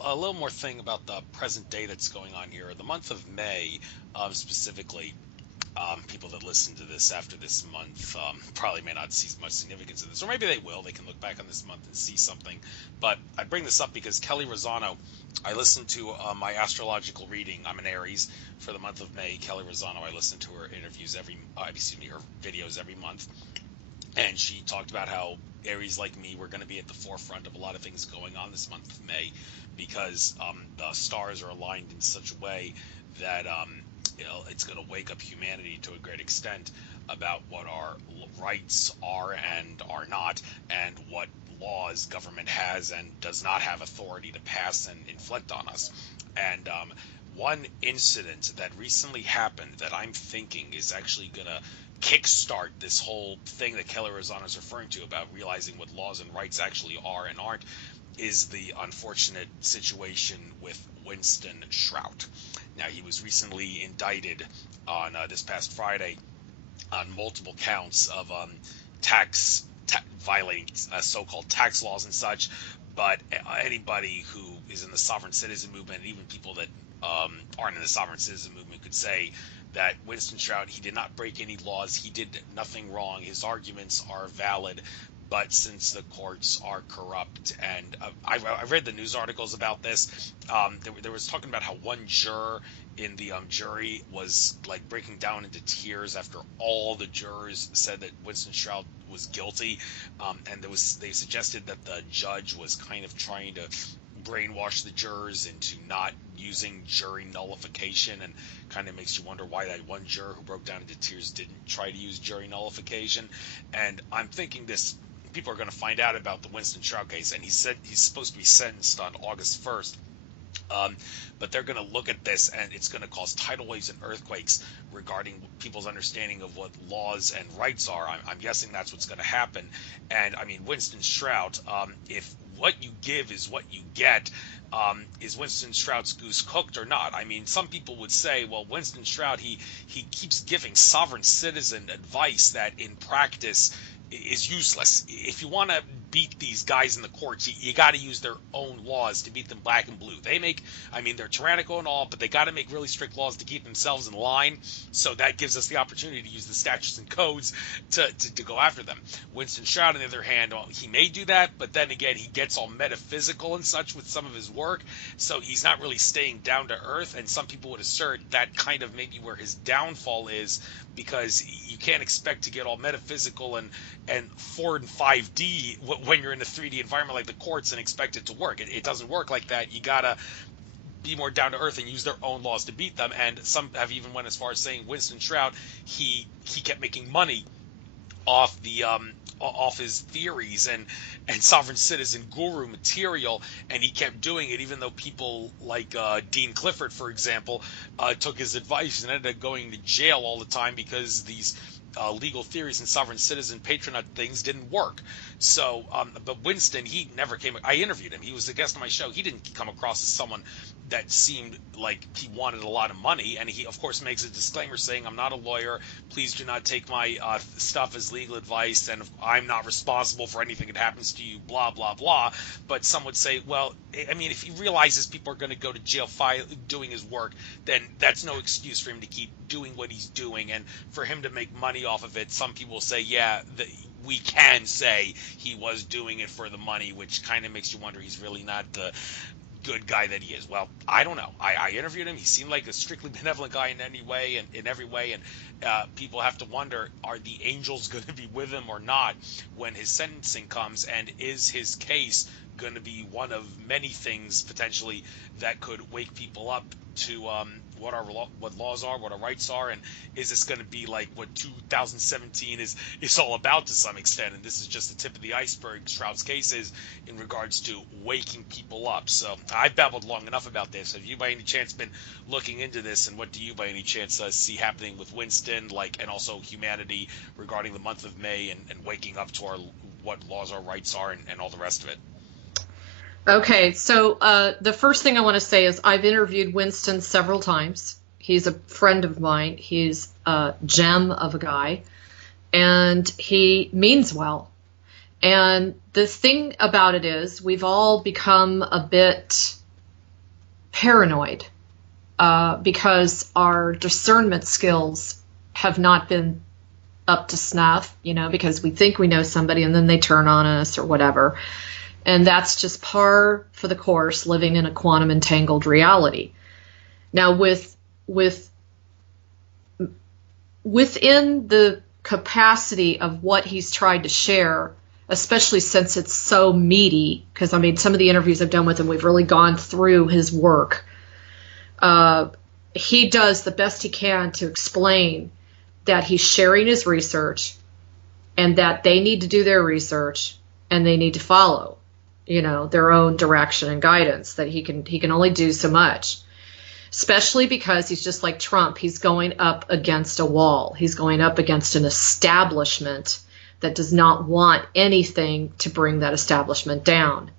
a little more thing about the present day that's going on here. The month of May, specifically, people that listen to this after this month probably may not see much significance in this, or maybe they will. They can look back on this month and see something. But I bring this up because Kelly Rosano, I listened to my astrological reading. I'm an Aries for the month of May. Kelly Rosano, I listen to her interviews her videos every month, and she talked about how Aries like me, we're going to be at the forefront of a lot of things going on this month of May because the stars are aligned in such a way that it's going to wake up humanity to a great extent about what our rights are and are not, and what laws government has and does not have authority to pass and inflict on us. And one incident that recently happened that I'm thinking is actually going to kickstart this whole thing that Kelly Rosano is referring to about realizing what laws and rights actually are and aren't is the unfortunate situation with Winston Shrout. Now, he was recently indicted on this past Friday on multiple counts of violating so-called tax laws and such. But anybody who is in the sovereign citizen movement, and even people that aren't in the sovereign citizen movement, could say that Winston Shrout, he did not break any laws. He did nothing wrong. His arguments are valid. But since the courts are corrupt, and I read the news articles about this, there was talking about how one juror in the jury was like breaking down into tears after all the jurors said that Winston Shrout was guilty, and they suggested that the judge was kind of trying to brainwash the jurors into not using jury nullification, and kind of makes you wonder why that one juror who broke down into tears didn't try to use jury nullification. And I'm thinking people are going to find out about the Winston Shrout case, and he said he's supposed to be sentenced on August 1st. But they're going to look at this, and it's going to cause tidal waves and earthquakes regarding people's understanding of what laws and rights are. I'm guessing that's what's going to happen. And I mean, Winston Shrout, if what you give is what you get, is Winston Shrout's goose cooked or not? I mean, some people would say, well, Winston Shrout, he keeps giving sovereign citizen advice that in practice is useless. If you want to beat these guys in the courts, you got to use their own laws to beat them black and blue. They're tyrannical and all, but they got to make really strict laws to keep themselves in line. So that gives us the opportunity to use the statutes and codes to go after them. Winston Shrout, on the other hand, he may do that, but then again, he gets all metaphysical and such with some of his work, so he's not really staying down to earth. And some people would assert that kind of maybe where his downfall is, because you can't expect to get all metaphysical and 4 and 5D when you're in a 3D environment like the courts and expect it to work. It doesn't work like that. You gotta be more down to earth and use their own laws to beat them. And some have even went as far as saying Winston Shrout, he kept making money off his theories and sovereign citizen guru material, and he kept doing it even though people like Dean Clifford, for example, took his advice and ended up going to jail all the time because these legal theories and sovereign citizen patronage things didn't work. So, but Winston, he never came. I interviewed him. He was a guest on my show. He didn't come across as someone that seemed like he wanted a lot of money. And he, of course, makes a disclaimer saying, "I'm not a lawyer. Please do not take my stuff as legal advice, and I'm not responsible for anything that happens to you." Blah blah blah. But some would say, well, I mean, if he realizes people are going to go to jail doing his work, then that's no excuse for him to keep doing what he's doing, and for him to make money off of it. Some people say, yeah, we can say he was doing it for the money, which kind of makes you wonder he's really not the good guy that he is. Well, I don't know. I interviewed him. He seemed like a strictly benevolent guy in every way, and people have to wonder, are the angels going to be with him or not when his sentencing comes, and is his case going to be one of many things potentially that could wake people up to what laws are, what our rights are, and is this going to be like what 2017 is all about to some extent? And this is just the tip of the iceberg. Shrout's case is in regards to waking people up. So I've babbled long enough about this. Have you by any chance been looking into this, and what do you by any chance see happening with Winston, and also humanity regarding the month of May and waking up to what laws our rights are and all the rest of it? Okay, so the first thing I want to say is I've interviewed Winston several times. He's a friend of mine. He's a gem of a guy, and he means well. And the thing about it is we've all become a bit paranoid because our discernment skills have not been up to snuff, because we think we know somebody and then they turn on us or whatever. And that's just par for the course, living in a quantum entangled reality. Now, within the capacity of what he's tried to share, especially since it's so meaty, because some of the interviews I've done with him, we've really gone through his work. He does the best he can to explain that he's sharing his research and that they need to do their research and they need to follow, their own direction and guidance, that he can only do so much, especially because he's just like Trump. He's going up against a wall. He's going up against an establishment that does not want anything to bring that establishment down.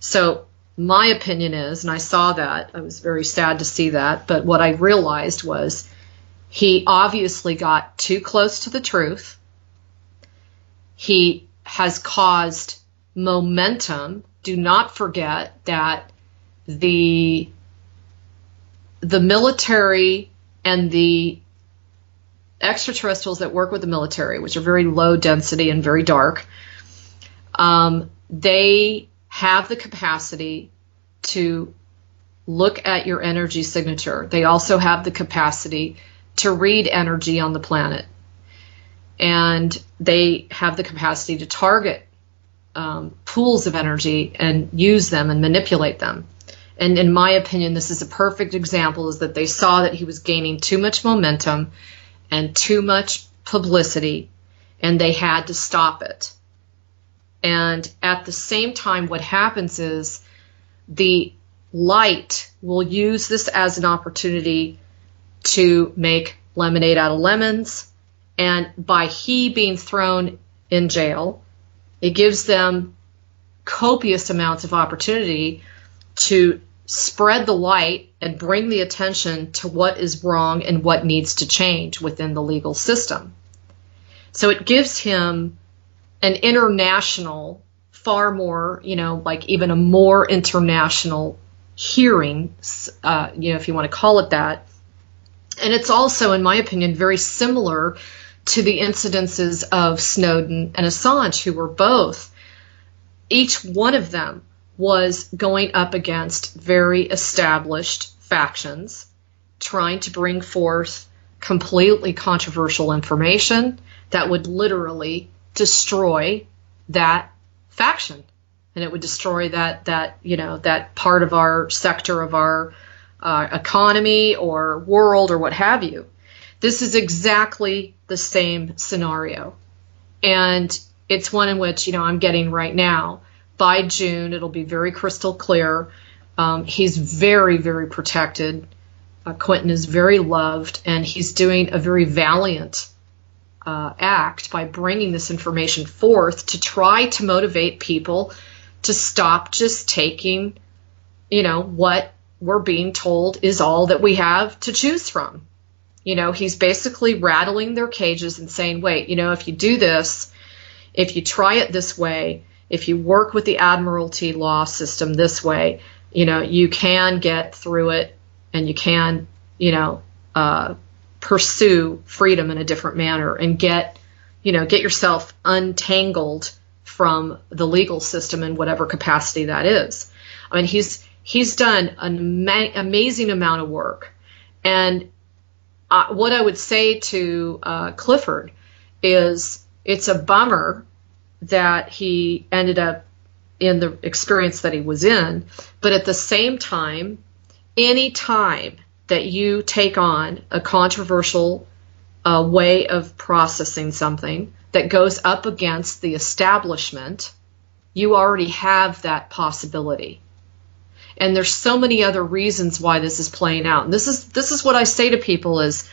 So my opinion is, and I saw that, I was very sad to see that, but what I realized was he obviously got too close to the truth. He has caused momentum. Do not forget that the military and the extraterrestrials that work with the military, which are very low density and very dark, they have the capacity to look at your energy signature. They also have the capacity to read energy on the planet. And they have the capacity to target pools of energy and use them and manipulate them. And in my opinion, this is a perfect example, is that they saw that he was gaining too much momentum and too much publicity, and they had to stop it. And at the same time, what happens is the light will use this as an opportunity to make lemonade out of lemons. And by he being thrown in jail, it gives them copious amounts of opportunity to spread the light and bring the attention to what is wrong and what needs to change within the legal system. So it gives him an international, far more, like even a more international hearing, if you want to call it that. And it's also, in my opinion, very similar to the incidences of Snowden and Assange, who were both, each one of them was going up against very established factions, trying to bring forth completely controversial information that would literally destroy that faction. And it would destroy that part of our sector of our economy or world or what have you. This is exactly the same scenario. And it's one in which, I'm getting right now. By June, it'll be very crystal clear. He's very, very protected. Quentin is very loved, and he's doing a very valiant act by bringing this information forth to try to motivate people to stop just taking, what we're being told is all that we have to choose from. He's basically rattling their cages and saying, wait, if you do this, if you try it this way, if you work with the admiralty law system this way, you can get through it and you can, pursue freedom in a different manner and get yourself untangled from the legal system in whatever capacity that is. He's done an amazing amount of work. And what I would say to Clifford is it's a bummer that he ended up in the experience that he was in, but at the same time, any time that you take on a controversial way of processing something that goes up against the establishment, you already have that possibility. And there's so many other reasons why this is playing out. And this is what I say to people is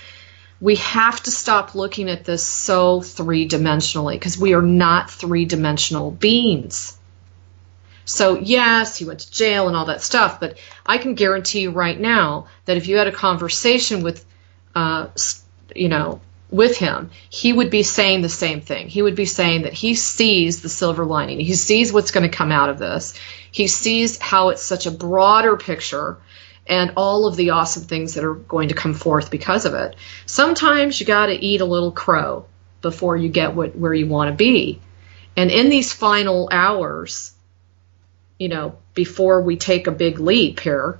we have to stop looking at this so three-dimensionally, because we are not three-dimensional beings. So yes, he went to jail and all that stuff, but I can guarantee you right now that if you had a conversation with, with him, he would be saying the same thing. He would be saying that he sees the silver lining. He sees what's going to come out of this. He sees how it's such a broader picture and all of the awesome things that are going to come forth because of it. Sometimes you got to eat a little crow before you get where you want to be. And in these final hours, you know, before we take a big leap here,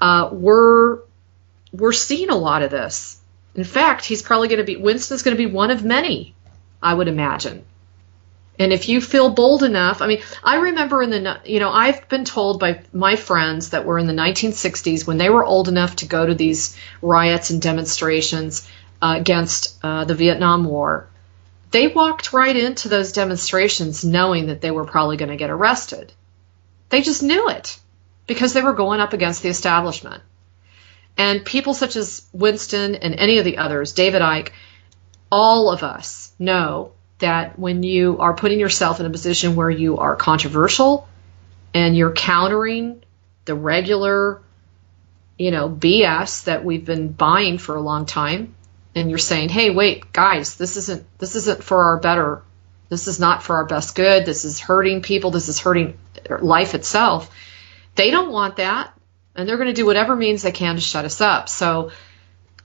we're seeing a lot of this. In fact, Winston's going to be one of many, I would imagine. And if you feel bold enough, I mean, I remember I've been told by my friends that were in the 1960s, when they were old enough to go to these riots and demonstrations against the Vietnam War, they walked right into those demonstrations knowing that they were probably going to get arrested. They just knew it because they were going up against the establishment. And people such as Winston and any of the others, David Icke, all of us know that when you are putting yourself in a position where you are controversial and you're countering the regular, BS that we've been buying for a long time, and you're saying, hey, wait, guys, this isn't for our better. This is not for our best good. This is hurting people. This is hurting life itself. They don't want that, and they're going to do whatever means they can to shut us up. So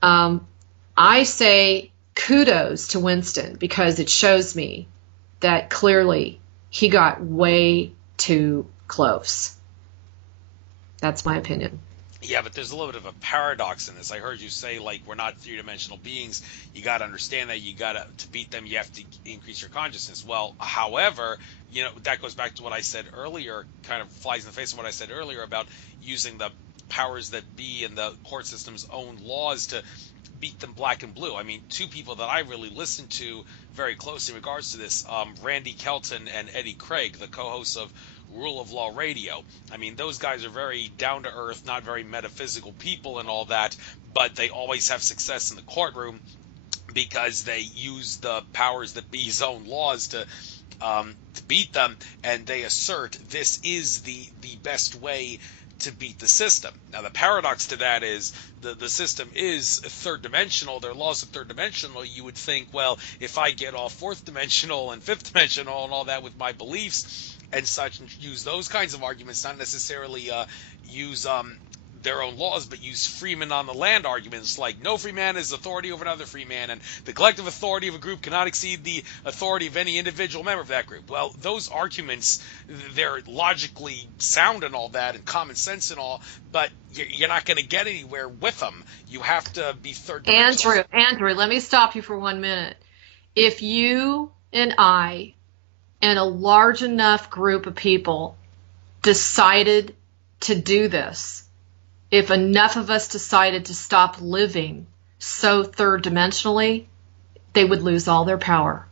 I say kudos to Winston, because it shows me that clearly he got way too close. That's my opinion. Yeah, but there's a little bit of a paradox in this. I heard you say, like, we're not three-dimensional beings. You got to understand that to beat them, you have to increase your consciousness. Well, however, that goes back to what I said earlier, kind of flies in the face of what I said earlier about using the powers that be and the court system's own laws to beat them black and blue. I mean, two people that I really listen to very closely in regards to this, Randy Kelton and Eddie Craig, the co-hosts of Rule of Law Radio. I mean, those guys are very down-to-earth, not very metaphysical people and all that, but they always have success in the courtroom because they use the powers that be's own laws to beat them, and they assert this is the best way to beat the system. Now, the paradox to that is the system is third dimensional. Their laws are third dimensional. You would think, well, if I get all fourth dimensional and fifth dimensional and all that with my beliefs and such, and use those kinds of arguments, not necessarily use their own laws, but use freeman on the land arguments, like no free man is authority over another free man, and the collective authority of a group cannot exceed the authority of any individual member of that group. Well, those arguments, they're logically sound and all that, and common sense and all, but you're not going to get anywhere with them. You have to be third dimensional. Andrew, let me stop you for 1 minute. If you and I and a large enough group of people decided to do this, if enough of us decided to stop living so third dimensionally, they would lose all their power.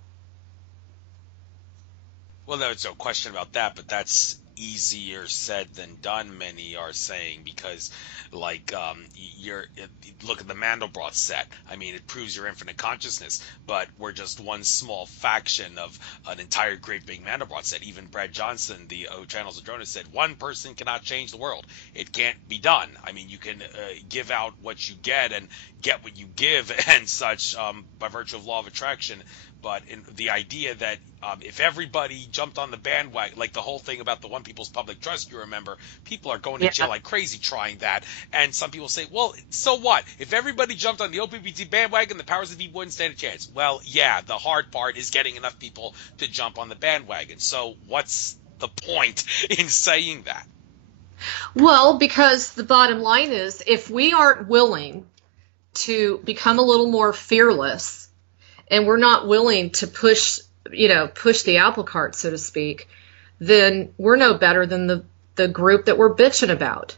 Well, there's no question about that, but that's easier said than done, many are saying, because like look at the Mandelbrot set. I mean, it proves your infinite consciousness, but we're just one small faction of an entire great big Mandelbrot set. Even Brad Johnson, the Channels of Dronas, said one person cannot change the world. It can't be done. I mean, you can give out what you get and get what you give and such by virtue of law of attraction. But in the idea that if everybody jumped on the bandwagon, like the whole thing about the One People's Public Trust, you remember, people are going to jail like crazy trying that. And some people say, well, so what? If everybody jumped on the OPPT bandwagon, the powers that be wouldn't stand a chance. Well, yeah, the hard part is getting enough people to jump on the bandwagon. So what's the point in saying that? Well, because the bottom line is, if we aren't willing to become a little more fearless, and we're not willing to push the apple cart, so to speak, then we're no better than the group that we're bitching about.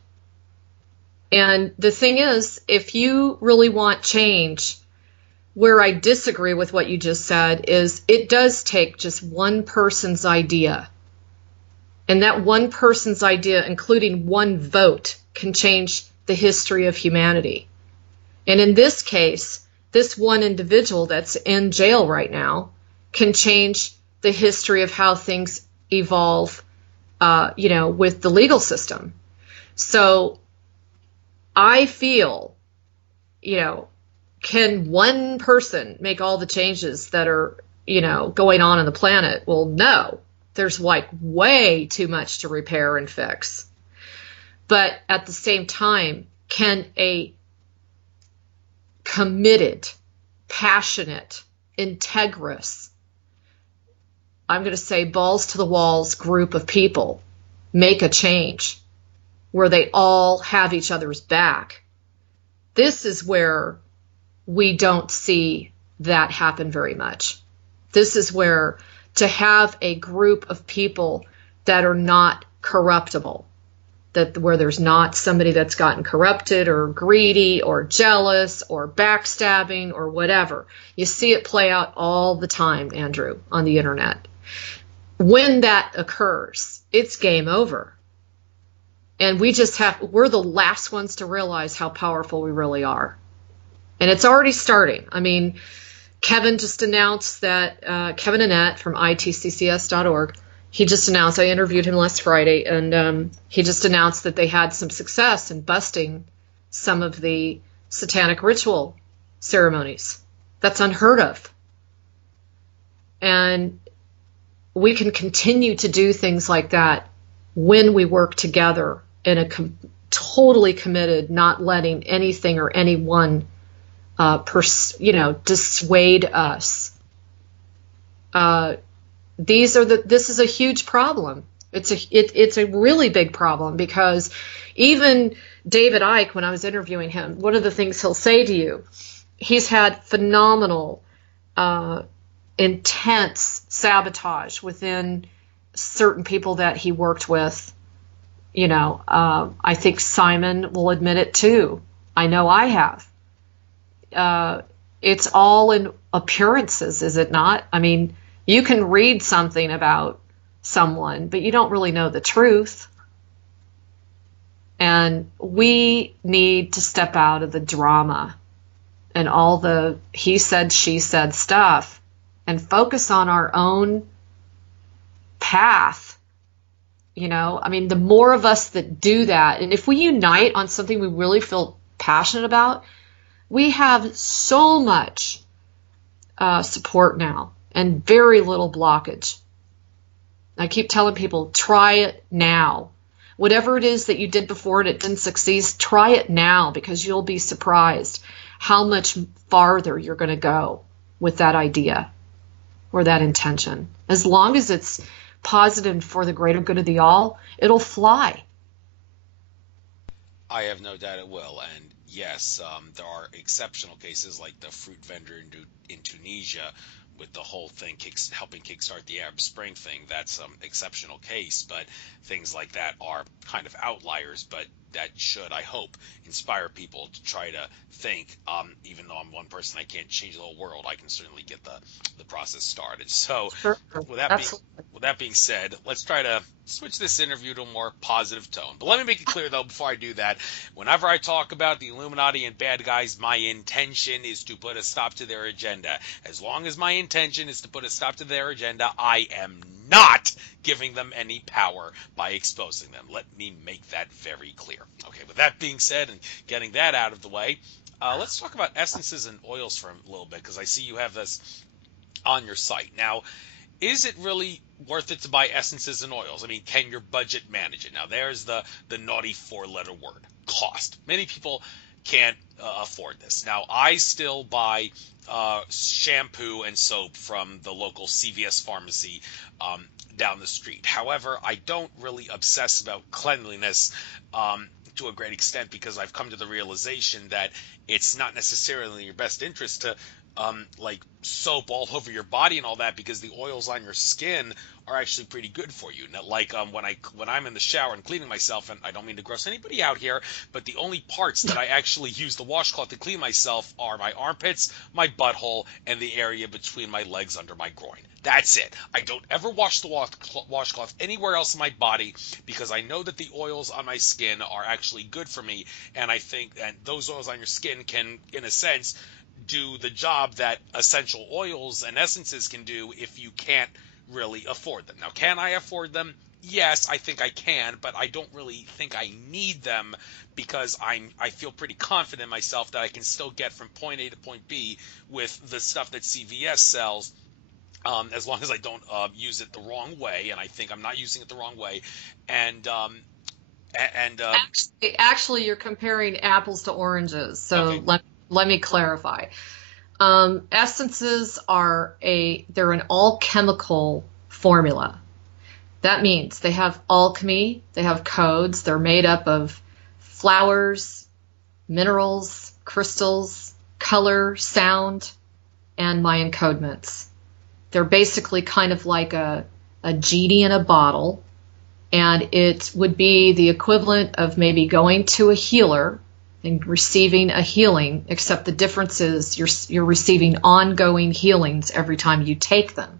And the thing is, if you really want change, where I disagree with what you just said is it does take just one person's idea. And that one person's idea, including one vote, can change the history of humanity. And in this case, this one individual that's in jail right now can change the history of how things evolve, with the legal system. So I feel, can one person make all the changes that are, going on the planet? Well, no. There's like way too much to repair and fix. But at the same time, can a committed, passionate, integrous, I'm going to say balls to the walls group of people make a change where they all have each other's back? This is where we don't see that happen very much. This is where to have a group of people that are not corruptible, where there's not somebody that's gotten corrupted or greedy or jealous or backstabbing or whatever. You see it play out all the time, Andrew, on the internet. When that occurs, it's game over. And we're the last ones to realize how powerful we really are. And it's already starting. I mean, Kevin just announced that, Kevin Annette from itccs.org, he just announced, I interviewed him last Friday, and he just announced that they had some success in busting some of the satanic ritual ceremonies. That's unheard of. And we can continue to do things like that when we work together in a totally committed, not letting anything or anyone dissuade us. This is a huge problem. It's a really big problem, because even David Icke, when I was interviewing him, one of the things he'll say to you, he's had phenomenal, intense sabotage within certain people that he worked with. I think Simon will admit it too. I know I have. It's all in appearances, is it not? I mean, you can read something about someone, but you don't really know the truth. And we need to step out of the drama and all the he said, she said stuff and focus on our own path. I mean, the more of us that do that, and if we unite on something we really feel passionate about, we have so much support now and very little blockage. I keep telling people, try it now. Whatever it is that you did before and it didn't succeed, try it now, because you'll be surprised how much farther you're going to go with that idea or that intention. As long as it's positive for the greater good of the all, it'll fly. I have no doubt it will. And yes, there are exceptional cases like the fruit vendor in Tunisia with the whole thing helping kickstart the Arab Spring thing. That's an exceptional case, but things like that are kind of outliers. But that should, I hope, inspire people to try to think, even though I'm one person, I can't change the whole world, I can certainly get the process started. So Sure. with that being said, let's try to switch this interview to a more positive tone. But let me make it clear, though, before I do that, whenever I talk about the Illuminati and bad guys, my intention is to put a stop to their agenda. As long as my intention is to put a stop to their agenda, I am not giving them any power by exposing them. Let me make that very clear. Okay, with that being said and getting that out of the way, let's talk about essences and oils for a little bit, because I see you have this on your site. Now, is it really worth it to buy essences and oils? I mean, can your budget manage it? Now, there's the naughty four-letter word, cost. Many people can't afford this. Now, I still buy shampoo and soap from the local CVS pharmacy down the street. However, I don't really obsess about cleanliness to a great extent, because I've come to the realization that it's not necessarily in your best interest to like soap all over your body and all that, because the oils on your skin are actually pretty good for you. Now, like when I'm in the shower and cleaning myself, and I don't mean to gross anybody out here, but the only parts that I actually use the washcloth to clean myself are my armpits, my butthole, and the area between my legs under my groin. That's it. I don't ever wash the washcloth anywhere else in my body, because I know that the oils on my skin are actually good for me, and I think that those oils on your skin can, in a sense, do the job that essential oils and essences can do if you can't really afford them. Now, can I afford them? yes, I think I can, but I don't really think I need them because I feel pretty confident in myself that I can still get from point A to point B with the stuff that CVS sells. As long as I don't use it the wrong way, and I think I'm not using it the wrong way, and Actually, you're comparing apples to oranges. okay, So let me clarify. Essences they're an all chemical formula. That means they have alchemy, they have codes, they're made up of flowers, minerals, crystals, color, sound, and my encodements. They're basically kind of like a genie in a bottle, and it would be the equivalent of maybe going to a healer and receiving a healing, except the difference is you're receiving ongoing healings every time you take them.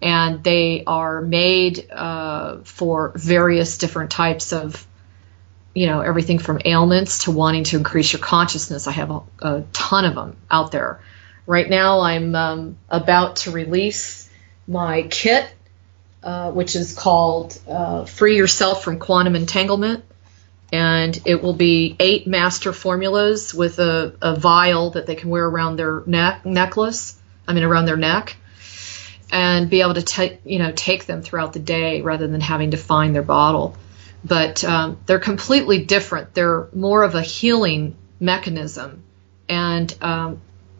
And they are made for various different types of, everything from ailments to wanting to increase your consciousness. I have a ton of them out there. Right now I'm about to release my kit, which is called Free Yourself from Quantum Entanglement. And it will be 8 master formulas with a vial that they can wear around their around their neck, and be able to take them throughout the day rather than having to find their bottle. But they're completely different. They're more of a healing mechanism and a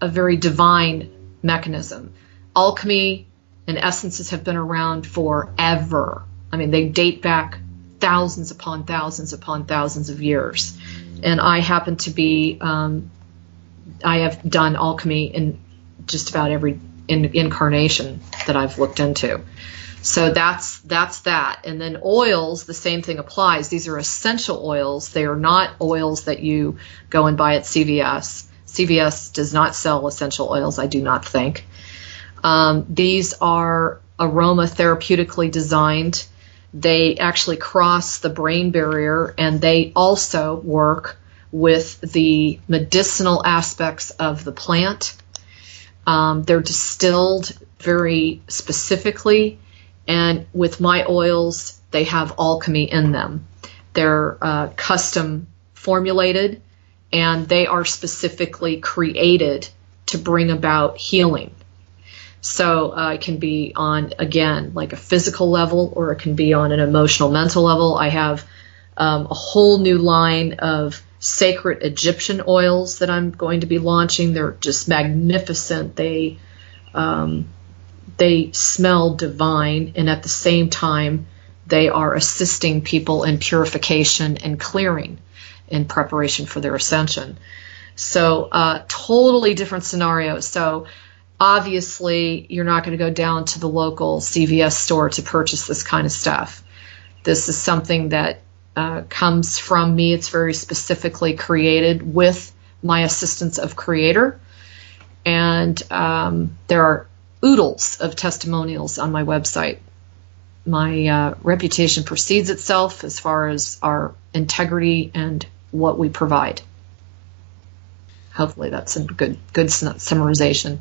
very divine mechanism. Alchemy and essences have been around forever. I mean, they date back thousands upon thousands upon thousands of years. And I happen to be, I have done alchemy in just about every incarnation that I've looked into. So that's that. And then oils, the same thing applies. These are essential oils. They are not oils that you go and buy at CVS. CVS does not sell essential oils, I do not think. These are aromatherapeutically designed. They actually cross the brain barrier, and they also work with the medicinal aspects of the plant. They're distilled very specifically, and with my oils, they have alchemy in them. They're custom formulated, and they are specifically created to bring about healing. So it can be on, again, like a physical level, or it can be on an emotional, mental level. I have a whole new line of sacred Egyptian oils that I'm going to be launching. They're just magnificent. They smell divine, and at the same time, they are assisting people in purification and clearing in preparation for their ascension. So totally different scenarios. So obviously, you're not going to go down to the local CVS store to purchase this kind of stuff. This is something that comes from me. It's very specifically created with my assistance of Creator. And there are oodles of testimonials on my website. My reputation precedes itself as far as our integrity and what we provide. Hopefully that's a good summarization.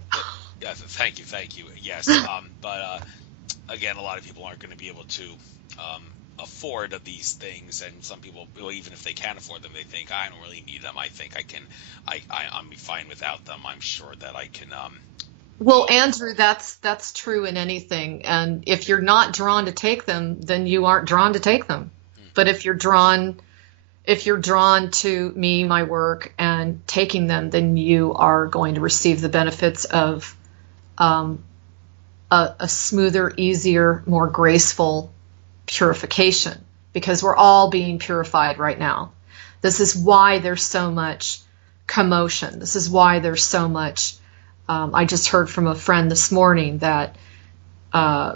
Yeah, thank you. Yes, but again, a lot of people aren't going to be able to afford these things, and some people, well, even if they can afford them, they think I don't really need them. I think I'm fine without them. I'm sure that I can. Well, Andrew, that's true in anything, and if you're not drawn to take them, then you aren't drawn to take them. But if you're drawn to me, my work, and taking them, then you are going to receive the benefits of a smoother, easier, more graceful purification, because we're all being purified right now. This is why there's so much commotion. This is why there's so much. I just heard from a friend this morning that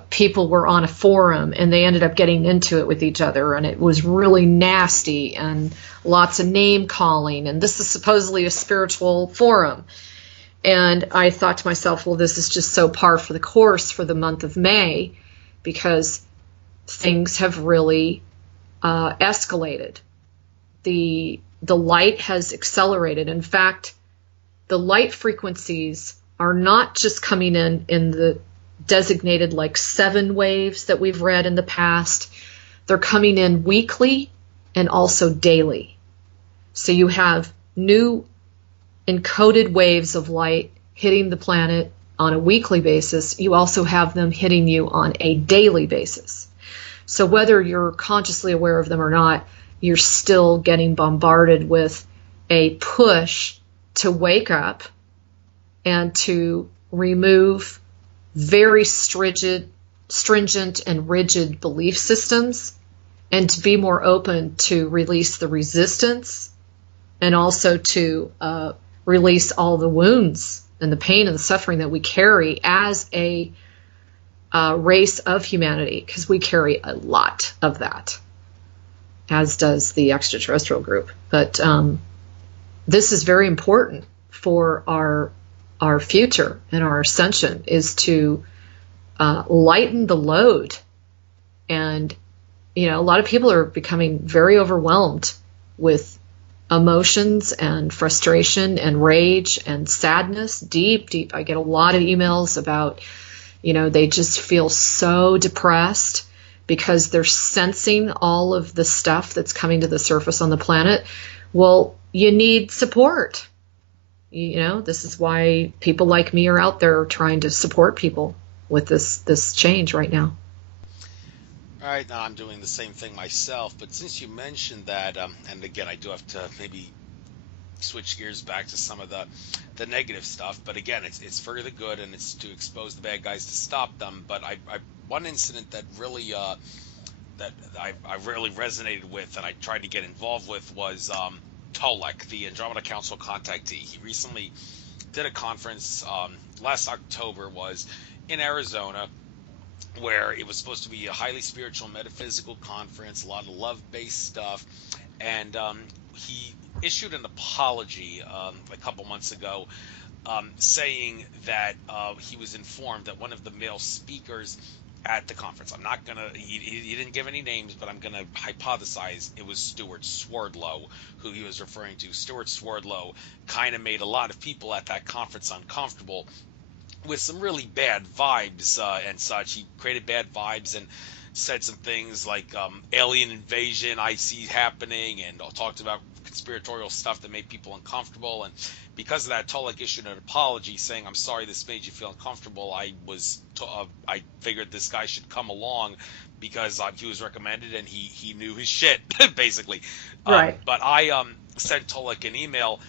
people were on a forum and they ended up getting into it with each other, and it was really nasty and lots of name calling, and this is supposedly a spiritual forum. And I thought to myself, well, this is just so par for the course for the month of May, because things have really escalated. The light has accelerated. In fact, the light frequencies are not just coming in designated like 7 waves that we've read in the past. They're coming in weekly and also daily. So you have new encoded waves of light hitting the planet on a weekly basis. You also have them hitting you on a daily basis. So whether you're consciously aware of them or not, you're still getting bombarded with a push to wake up and to remove very stringent and rigid belief systems, and to be more open to release the resistance, and also to release all the wounds and the pain and the suffering that we carry as a race of humanity, because we carry a lot of that, as does the extraterrestrial group. But this is very important for our future and our ascension, is to lighten the load. And a lot of people are becoming very overwhelmed with emotions and frustration and rage and sadness, deep. I get a lot of emails about, they just feel so depressed because they're sensing all of the stuff that's coming to the surface on the planet. Well, you need support. This is why people like me are out there trying to support people with this change right now. All right, now I'm doing the same thing myself, but since you mentioned that, and again, I do have to maybe switch gears back to some of the negative stuff, but again, it's for the good, and it's to expose the bad guys to stop them. But one incident that really that I really resonated with and I tried to get involved with was Tolek, the Andromeda Council contactee. He recently did a conference, last October, was in Arizona, where it was supposed to be a highly spiritual, metaphysical conference, a lot of love-based stuff, and he issued an apology a couple months ago, saying that he was informed that one of the male speakers at the conference, I'm not gonna, he didn't give any names, but I'm gonna hypothesize it was Stuart Swerdlow who he was referring to. Stuart Swerdlow kind of made a lot of people at that conference uncomfortable with some really bad vibes and such. He created bad vibes and said some things like alien invasion I see happening, and talked about conspiratorial stuff that made people uncomfortable. And because of that, Tolek issued an apology saying, "I'm sorry this made you feel uncomfortable. I figured this guy should come along because he was recommended and he knew his shit," basically. Right. But I sent Tolek an email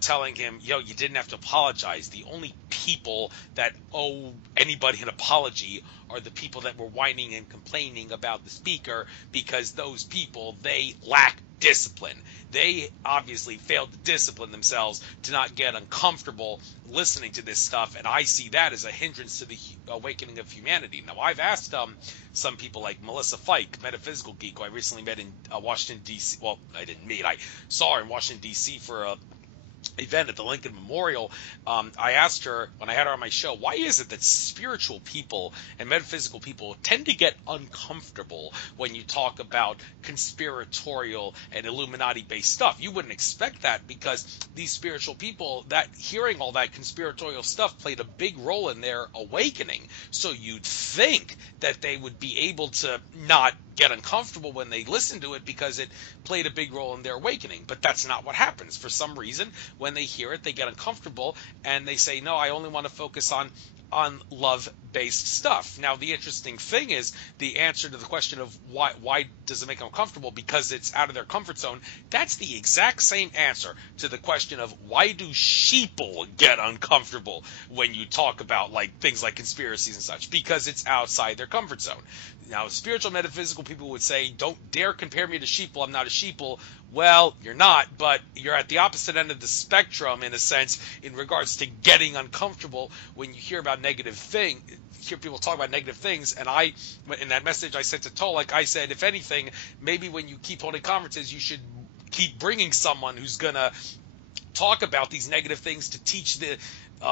telling him, you didn't have to apologize. The only people that owe anybody an apology are the people that were whining and complaining about the speaker, because those people, they lack discipline. They obviously failed to discipline themselves to not get uncomfortable listening to this stuff, and I see that as a hindrance to the awakening of humanity. Now, I've asked some people like Melissa Fike, metaphysical geek, who I recently met in Washington, D.C. Well, I didn't meet. I saw her in Washington, D.C. for a event at the Lincoln Memorial. I asked her when I had her on my show, why is it that spiritual people and metaphysical people tend to get uncomfortable when you talk about conspiratorial and Illuminati-based stuff? You wouldn't expect that, because these spiritual people, that hearing all that conspiratorial stuff played a big role in their awakening. So you'd think that they would be able to not get uncomfortable when they listen to it because it played a big role in their awakening. But that's not what happens. For some reason, when they hear it, they get uncomfortable and they say, no, I only want to focus on love-based stuff. Now, the interesting thing is the answer to the question of why does it make them uncomfortable, because it's out of their comfort zone. That's the exact same answer to the question of why do sheeple get uncomfortable when you talk about things like conspiracies and such, because it's outside their comfort zone. Now, spiritual metaphysical people would say, don't dare compare me to sheeple. I'm not a sheeple. Well, you're not, but you're at the opposite end of the spectrum in a sense in regards to getting uncomfortable when you hear about hear people talk about negative things. And in that message I sent to Tolek, I said, if anything, maybe when you keep holding conferences, you should keep bringing someone who's going to talk about these negative things to teach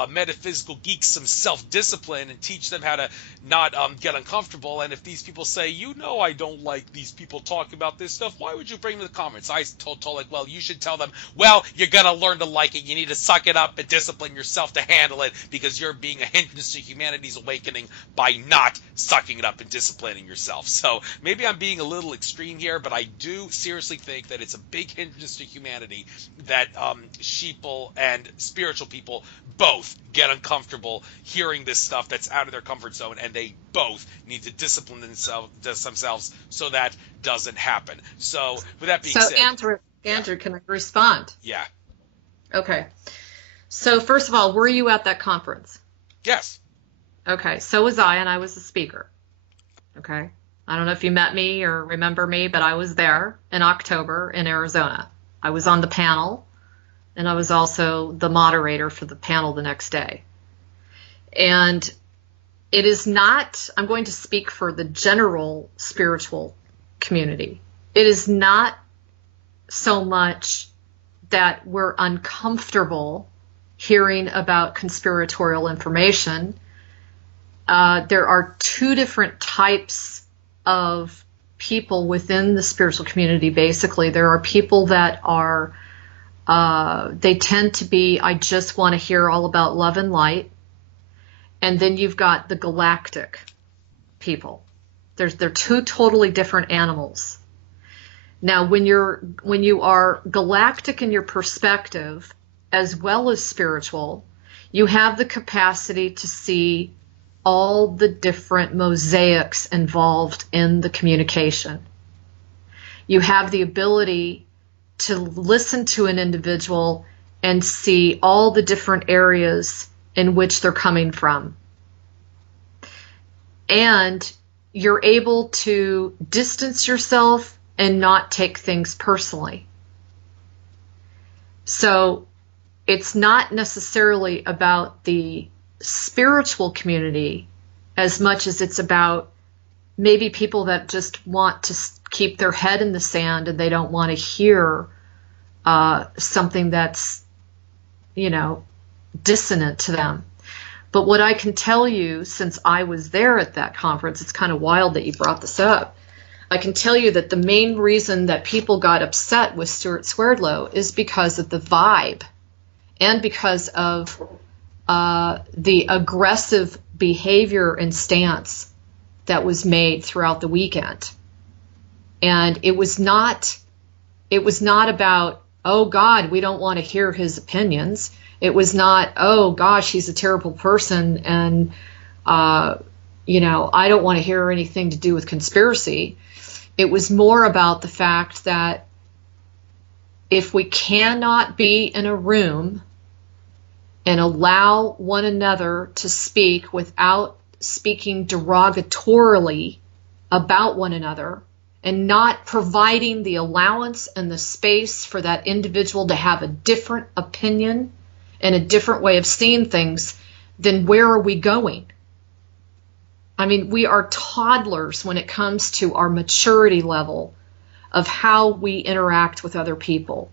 metaphysical geeks some self-discipline and teach them how to not get uncomfortable. And if these people say, I don't like these people talking about this stuff, why would you bring them to the comments? I told like, well, you should tell them, well, you're going to learn to like it. You need to suck it up and discipline yourself to handle it, because you're being a hindrance to humanity's awakening by not sucking it up and disciplining yourself. So maybe I'm being a little extreme here, but I do seriously think that it's a big hindrance to humanity that sheeple and spiritual people both get uncomfortable hearing this stuff that's out of their comfort zone, and they both need to discipline themselves so that doesn't happen. So with that being said, Andrew, can I respond? Yeah. Okay. So first of all, were you at that conference? Yes. Okay. So was I, and I was the speaker. Okay. I don't know if you met me or remember me, but I was there in October in Arizona. I was on the panel, and I was also the moderator for the panel the next day. And it is not, I'm going to speak for the general spiritual community. It is not so much that we're uncomfortable hearing about conspiratorial information. There are two different types of people within the spiritual community. Basically, there are people that are they tend to be, I just want to hear all about love and light. And then you've got the galactic people. They're two totally different animals. Now, when you are galactic in your perspective, as well as spiritual, you have the capacity to see all the different mosaics involved in the communication. You have the ability to listen to an individual and see all the different areas in which they're coming from. And you're able to distance yourself and not take things personally. So it's not necessarily about the spiritual community as much as it's about maybe people that just want to keep their head in the sand and they don't want to hear something that's, dissonant to them. But what I can tell you, since I was there at that conference, it's kind of wild that you brought this up. I can tell you that the main reason that people got upset with Stuart Swerdlow is because of the vibe and because of the aggressive behavior and stance that was made throughout the weekend. And it was not about, oh God, we don't want to hear his opinions. It was not, oh gosh, he's a terrible person and I don't want to hear anything to do with conspiracy. It was more about the fact that if we cannot be in a room and allow one another to speak without speaking derogatorily about one another and not providing the allowance and the space for that individual to have a different opinion and a different way of seeing things, then where are we going? I mean, we are toddlers when it comes to our maturity level of how we interact with other people.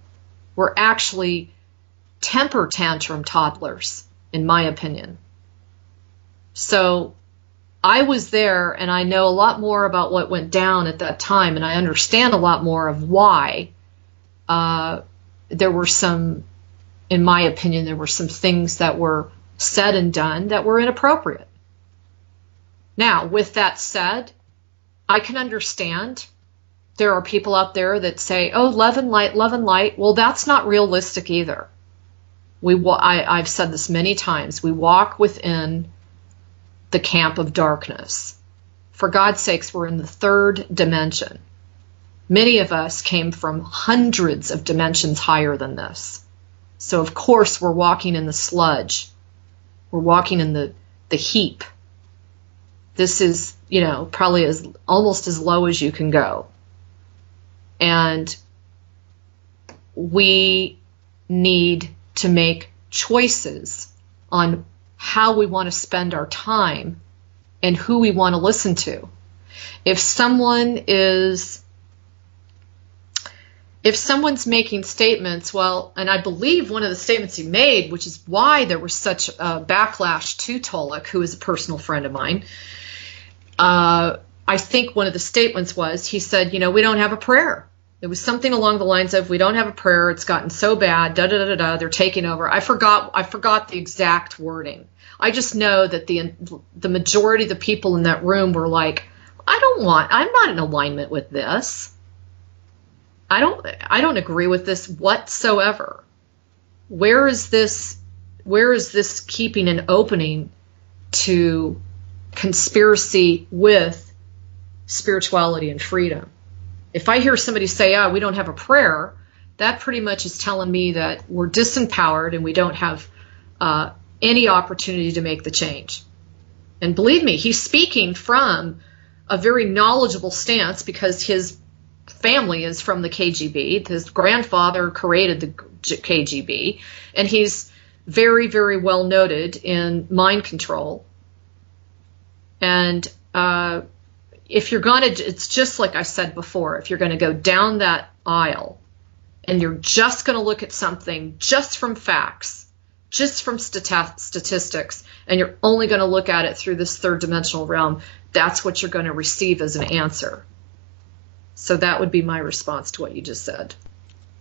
We're actually temper tantrum toddlers, in my opinion. So I was there and I know a lot more about what went down at that time, and I understand a lot more of why there were some, in my opinion, there were some things that were said and done that were inappropriate. Now, with that said, I can understand there are people out there that say, oh, love and light, love and light. Well, that's not realistic either. I've said this many times. We walk within the camp of darkness. For God's sakes, we're in the third dimension. Many of us came from hundreds of dimensions higher than this. So, of course, we're walking in the sludge. We're walking in the heap. This is, probably almost as low as you can go. And we need to make choices on how we want to spend our time and who we want to listen to. If someone is if someone's making statements, well, and I believe one of the statements he made, which is why there was such a backlash to Tolek, who is a personal friend of mine, I think one of the statements was, he said, we don't have a prayer. It was something along the lines of, we don't have a prayer. It's gotten so bad. Da da da da. They're taking over. I forgot the exact wording. I just know that the majority of the people in that room were like, I'm not in alignment with this. I don't agree with this whatsoever. Where is this keeping an opening to conspiracy with spirituality and freedom? If I hear somebody say, we don't have a prayer, that pretty much is telling me that we're disempowered and we don't have any opportunity to make the change. And believe me, he's speaking from a very knowledgeable stance because his family is from the KGB. His grandfather created the KGB, and he's very, very well noted in mind control. And if you're going to, it's just like I said before, if you're going to go down that aisle and you're just going to look at something just from facts, just from statistics, and you're only going to look at it through this third dimensional realm, that's what you're going to receive as an answer. So that would be my response to what you just said.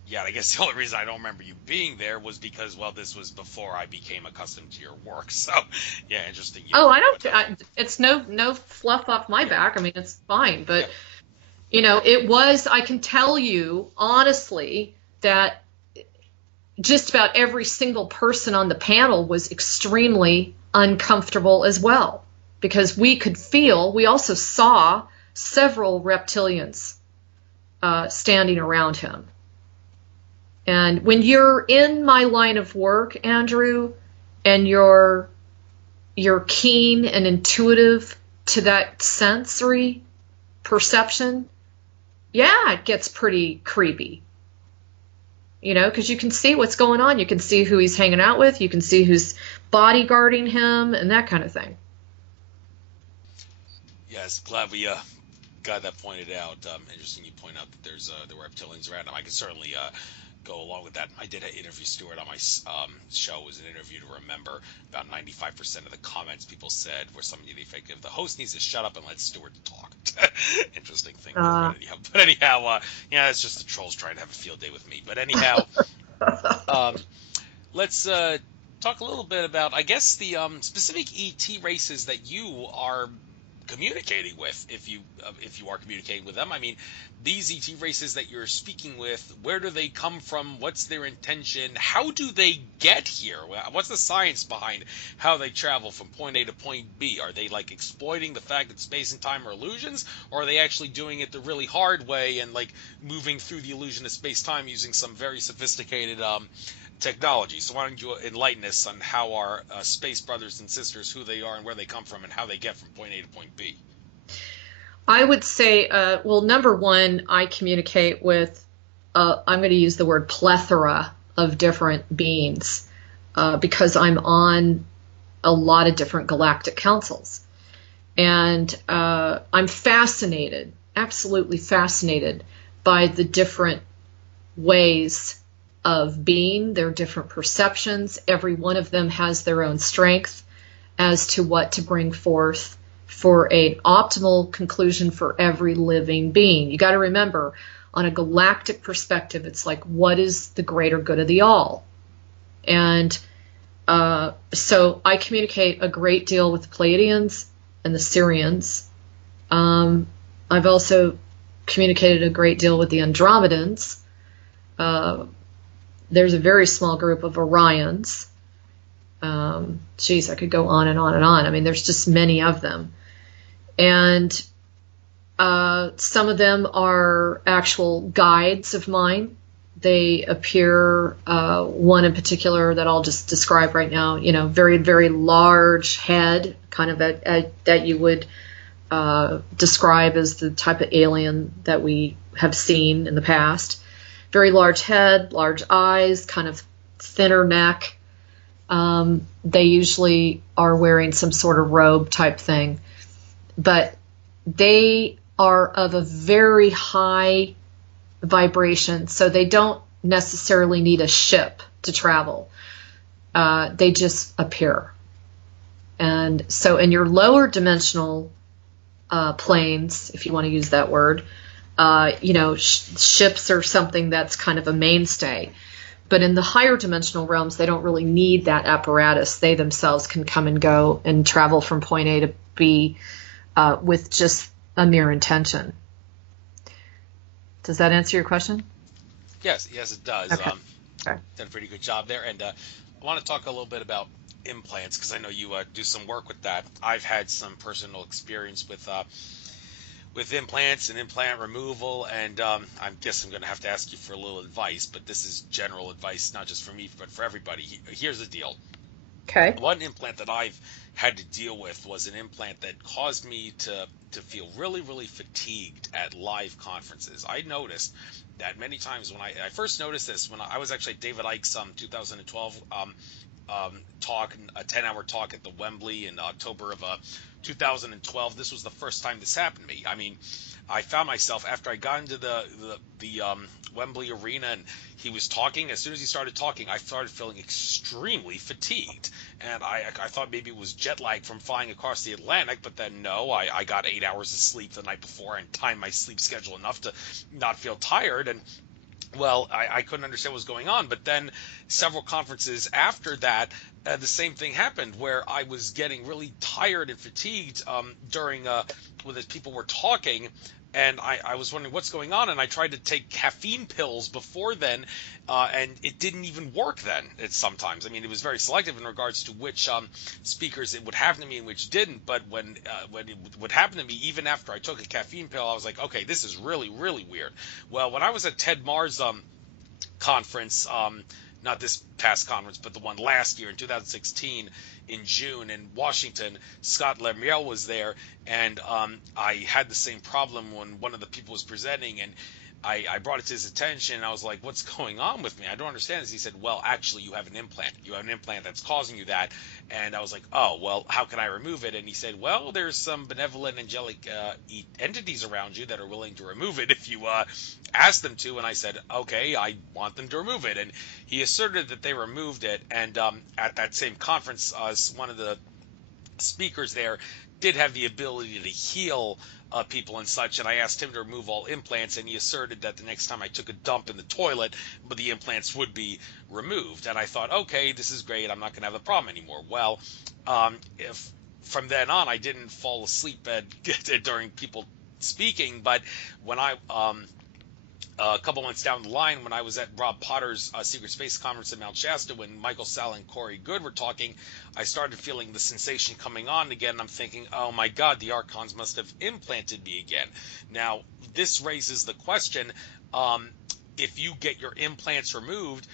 Yeah, I guess the only reason I don't remember you being there was because, well, this was before I became accustomed to your work. So, yeah, interesting. It's no fluff off my back. I mean, it's fine. But, it was, I can tell you honestly that just about every single person on the panel was extremely uncomfortable as well, because we also saw several reptilians standing around him. And when you're in my line of work, Andrew, and you're keen and intuitive to that sensory perception, it gets pretty creepy. Because you can see what's going on. You can see who he's hanging out with. You can see who's bodyguarding him and that kind of thing. Yes, glad we got that pointed out. Interesting you point out that there were reptilians around him. I can certainly go along with that. I did interview Stuart on my show. It was an interview to remember. About 95% of the comments people said were something to the effect of, the host needs to shut up and let Stuart talk. Interesting thing. But anyhow, it's just the trolls trying to have a field day with me. But anyhow, let's talk a little bit about, I guess, the specific ET races that you are communicating with, if you are communicating with them. I mean, these ET races that you're speaking with, where do they come from? What's their intention? How do they get here? What's the science behind how they travel from point A to point B? Are they like exploiting the fact that space and time are illusions, or are they actually doing it the really hard way and like moving through the illusion of space-time using some very sophisticated technology? So why don't you enlighten us on how our space brothers and sisters, who they are and where they come from, and how they get from point A to point B? I would say, number one, I communicate with, I'm going to use the word plethora of different beings because I'm on a lot of different galactic councils. And I'm fascinated, absolutely fascinated by the different ways of being, their different perceptions. Every one of them has their own strength as to what to bring forth for an optimal conclusion for every living being. You got to remember, on a galactic perspective, it's like, what is the greater good of the all? And so I communicate a great deal with the Pleiadians and the Sirians. I've also communicated a great deal with the Andromedans. There's a very small group of Orions. I could go on and on and on. I mean, there's just many of them. And some of them are actual guides of mine. They appear, one in particular that I'll just describe right now, very, very large head, kind of that you would describe as the type of alien that we have seen in the past. Very large head, large eyes, kind of thinner neck. They usually are wearing some sort of robe type thing. But they are of a very high vibration, so they don't necessarily need a ship to travel. They just appear. And so in your lower dimensional planes, if you want to use that word, ships are something that's kind of a mainstay. But in the higher dimensional realms, they don't really need that apparatus. They themselves can come and go and travel from point A to B with just a mere intention. Does that answer your question? Yes, it does. Okay. Done a pretty good job there. And I want to talk a little bit about implants, because I know you do some work with that. I've had some personal experience with implants and implant removal, and I guess I'm going to have to ask you for a little advice, but this is general advice, not just for me, but for everybody. Here's the deal. Okay. One implant that I've had to deal with was an implant that caused me to feel really, really fatigued at live conferences. I noticed that many times when I first noticed this when I was actually at David Icke's 2012 talk, a 10-hour talk at the Wembley in October of 2012. This was the first time this happened to me. I mean, I found myself after I got into the Wembley arena and he was talking. As soon as he started talking, I started feeling extremely fatigued, and I thought maybe it was jet lag from flying across the Atlantic, but then no, I got 8 hours of sleep the night before and timed my sleep schedule enough to not feel tired. And well, I couldn't understand what was going on. But then several conferences after that, the same thing happened where I was getting really tired and fatigued during when the people were talking. And I was wondering what's going on. And I tried to take caffeine pills before then, and it didn't even work then. Sometimes. I mean, it was very selective in regards to which speakers it would happen to me and which didn't. But when it would happen to me, even after I took a caffeine pill, I was like, okay, this is really, really weird. Well, when I was at Ted Marr's conference, not this past conference, but the one last year in 2016 in June in Washington, Scott Lemriel was there, and I had the same problem when one of the people was presenting, and I brought it to his attention, and I was like, what's going on with me? I don't understand this. He said, well, actually, you have an implant. You have an implant that's causing you that. And I was like, oh, well, how can I remove it? And he said, well, there's some benevolent angelic entities around you that are willing to remove it if you ask them to. And I said, okay, I want them to remove it. And he asserted that they removed it. And at that same conference, one of the speakers there did have the ability to heal people and such, and I asked him to remove all implants, and he asserted that the next time I took a dump in the toilet, but the implants would be removed. And I thought, okay, this is great, I'm not going to have a problem anymore. Well, if from then on I didn't fall asleep during people speaking, but when I a couple months down the line, when I was at Rob Potter's Secret Space Conference in Mount Shasta, when Michael Salla and Corey Good were talking, I started feeling the sensation coming on again. I'm thinking, oh my God, the Archons must have implanted me again. Now, this raises the question, if you get your implants removed,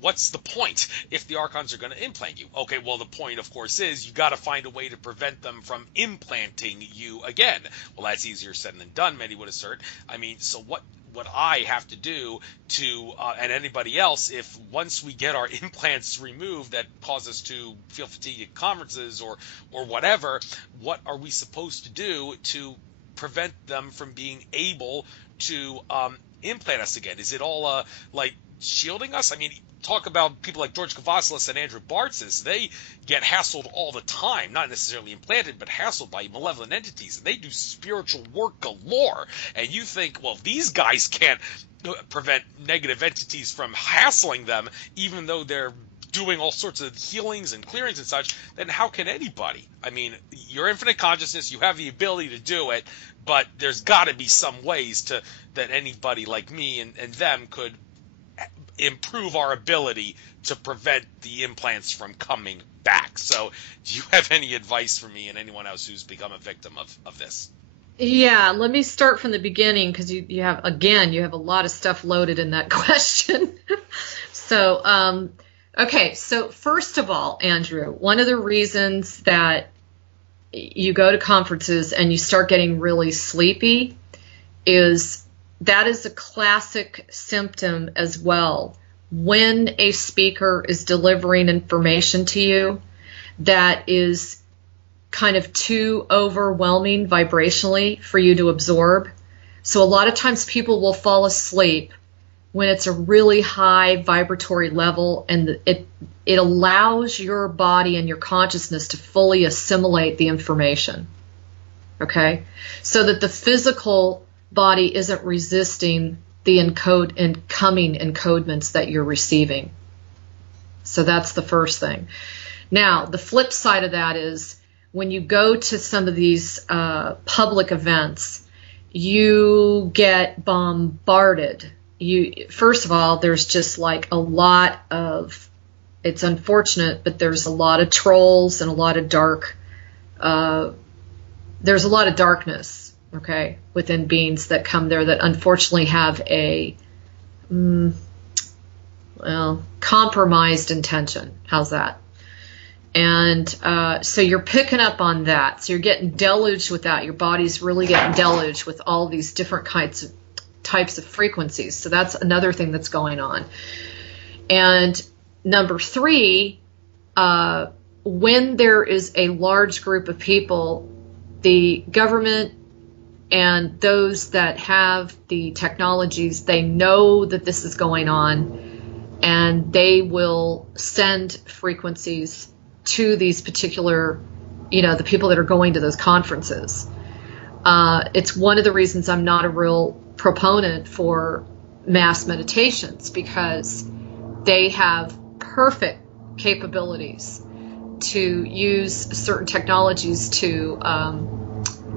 what's the point if the Archons are going to implant you? Okay, well, the point, of course, is you got to find a way to prevent them from implanting you again. Well, that's easier said than done, many would assert. I mean, so what I have to do to, and anybody else, if once we get our implants removed that cause us to feel fatigued at conferences or whatever, what are we supposed to do to prevent them from being able to implant us again? Is it all like shielding us? I mean, talk about people like George Kavasilis and Andrew Bartzis. They get hassled all the time, not necessarily implanted, but hassled by malevolent entities, and they do spiritual work galore. And you think, well, if these guys can't prevent negative entities from hassling them, even though they're doing all sorts of healings and clearings and such, then how can anybody? I mean, you're infinite consciousness, you have the ability to do it, but there's got to be some ways that anybody like me and them could improve our ability to prevent the implants from coming back. So do you have any advice for me and anyone else who's become a victim of this? Yeah, let me start from the beginning, because you have a lot of stuff loaded in that question. So, okay, so first of all, Andrew, one of the reasons that you go to conferences and you start getting really sleepy is that is a classic symptom as well. When a speaker is delivering information to you that is kind of too overwhelming vibrationally for you to absorb, So a lot of times people will fall asleep when it's a really high vibratory level, and it allows your body and your consciousness to fully assimilate the information. Okay? So that the physical body isn't resisting the incoming encodements that you're receiving. So that's the first thing. Now, the flip side of that is when you go to some of these public events, you get bombarded. First of all, there's just like a lot of, it's unfortunate, but there's a lot of trolls and a lot of there's a lot of darkness, okay, within beings that come there that unfortunately have a, compromised intention. How's that? And so you're picking up on that. So you're getting deluged with that. Your body's really getting deluged with all these different types of frequencies. So that's another thing that's going on. And number three, when there is a large group of people, the government and those that have the technologies, they know that this is going on, and they will send frequencies to these particular, the people that are going to those conferences. It's one of the reasons I'm not a real proponent for mass meditations, because they have perfect capabilities to use certain technologies to,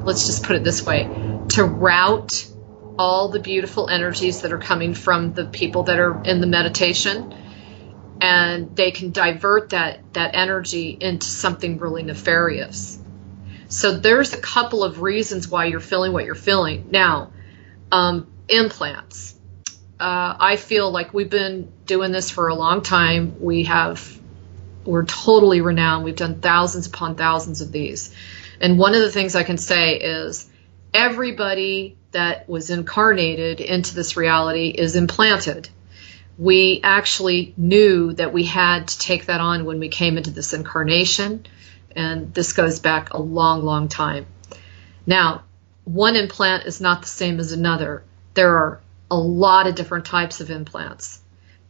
let's just put it this way, to route all the beautiful energies that are coming from the people that are in the meditation, and they can divert that energy into something really nefarious. So there's a couple of reasons why you're feeling what you're feeling. Now, implants. I feel like we've been doing this for a long time. We're totally renowned. We've done thousands upon thousands of these. And one of the things I can say is everybody that was incarnated into this reality is implanted. We actually knew that we had to take that on when we came into this incarnation, and this goes back a long, long time. Now, one implant is not the same as another. There are a lot of different types of implants.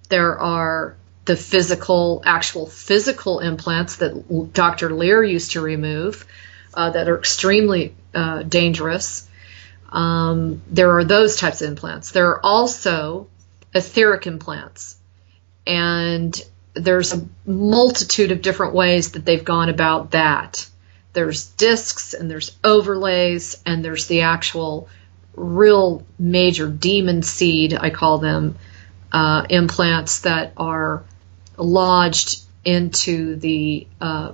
There are the actual physical implants that Dr. Lear used to remove that are extremely dangerous. There are those types of implants. There are also etheric implants, and there's a multitude of different ways that they've gone about that. There's discs, and there's overlays, and there's the actual real major demon seed, I call them, implants that are lodged into the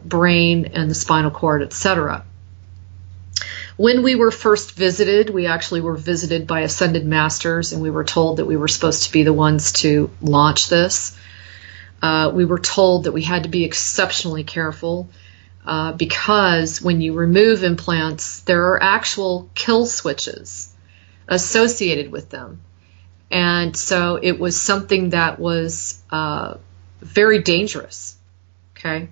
brain and the spinal cord, etc. When we were first visited, we actually were visited by ascended masters, and we were told that we were supposed to be the ones to launch this. We were told that we had to be exceptionally careful because when you remove implants, there are actual kill switches associated with them. And so it was something that was very dangerous. Okay.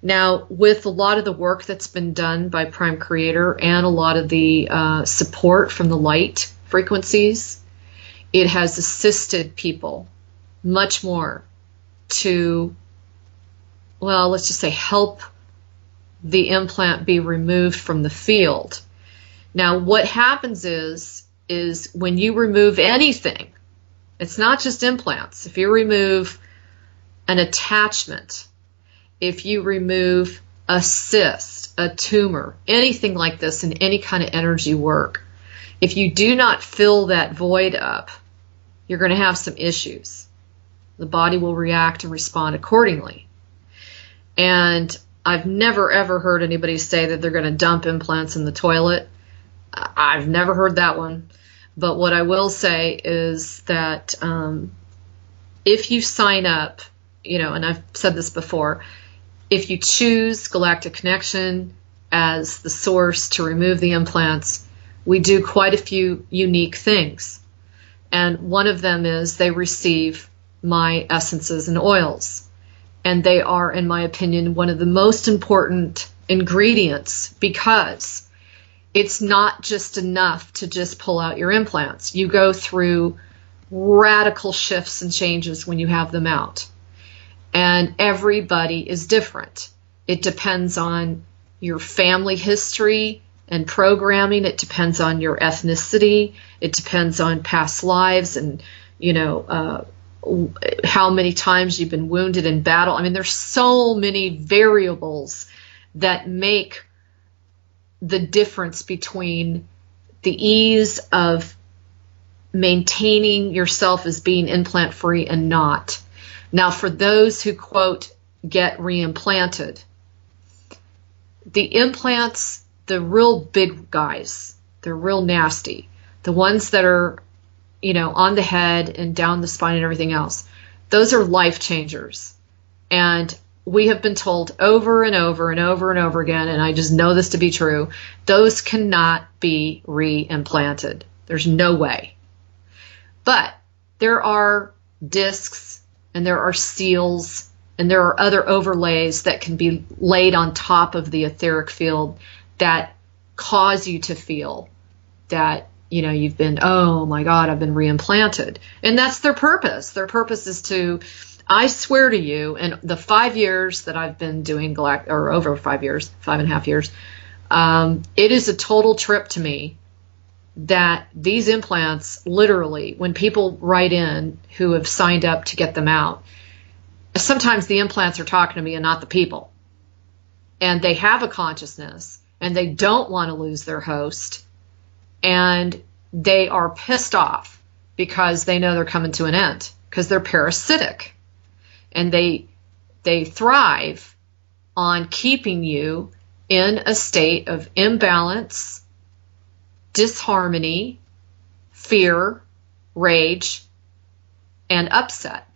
Now, with a lot of the work that's been done by Prime Creator and a lot of the support from the light frequencies, it has assisted people much more to, well, let's just say help the implant be removed from the field. Now, what happens is when you remove anything, it's not just implants. If you remove an attachment, if you remove a cyst, a tumor, anything like this in any kind of energy work, if you do not fill that void up, you're going to have some issues. The body will react and respond accordingly. And I've never, ever heard anybody say that they're going to dump implants in the toilet. I've never heard that one. But what I will say is that if you sign up, and I've said this before, if you choose Galactic Connection as the source to remove the implants, we do quite a few unique things. And one of them is they receive my essences and oils. And they are, in my opinion, one of the most important ingredients, because it's not just enough to just pull out your implants. You go through radical shifts and changes when you have them out. And everybody is different. It depends on your family history and programming. It depends on your ethnicity. It depends on past lives and, how many times you've been wounded in battle. I mean, there's so many variables that make the difference between the ease of maintaining yourself as being implant free and not. Now, for those who, quote, get reimplanted, the implants, the real big guys, they're real nasty. The ones that are, on the head and down the spine and everything else, those are life changers. And we have been told over and over and over and over again, and I just know this to be true, those cannot be reimplanted. There's no way. But there are discs and there are seals and there are other overlays that can be laid on top of the etheric field that cause you to feel that, you've been, oh my God, I've been reimplanted. And that's their purpose. Their purpose is to, I swear to you, in the 5 years that I've been doing Galactic, or over 5 years, 5.5 years, it is a total trip to me that these implants, literally, when people write in who have signed up to get them out, sometimes the implants are talking to me and not the people. And they have a consciousness and they don't want to lose their host. And they are pissed off because they know they're coming to an end because they're parasitic. And they thrive on keeping you in a state of imbalance, disharmony, fear, rage, and upset.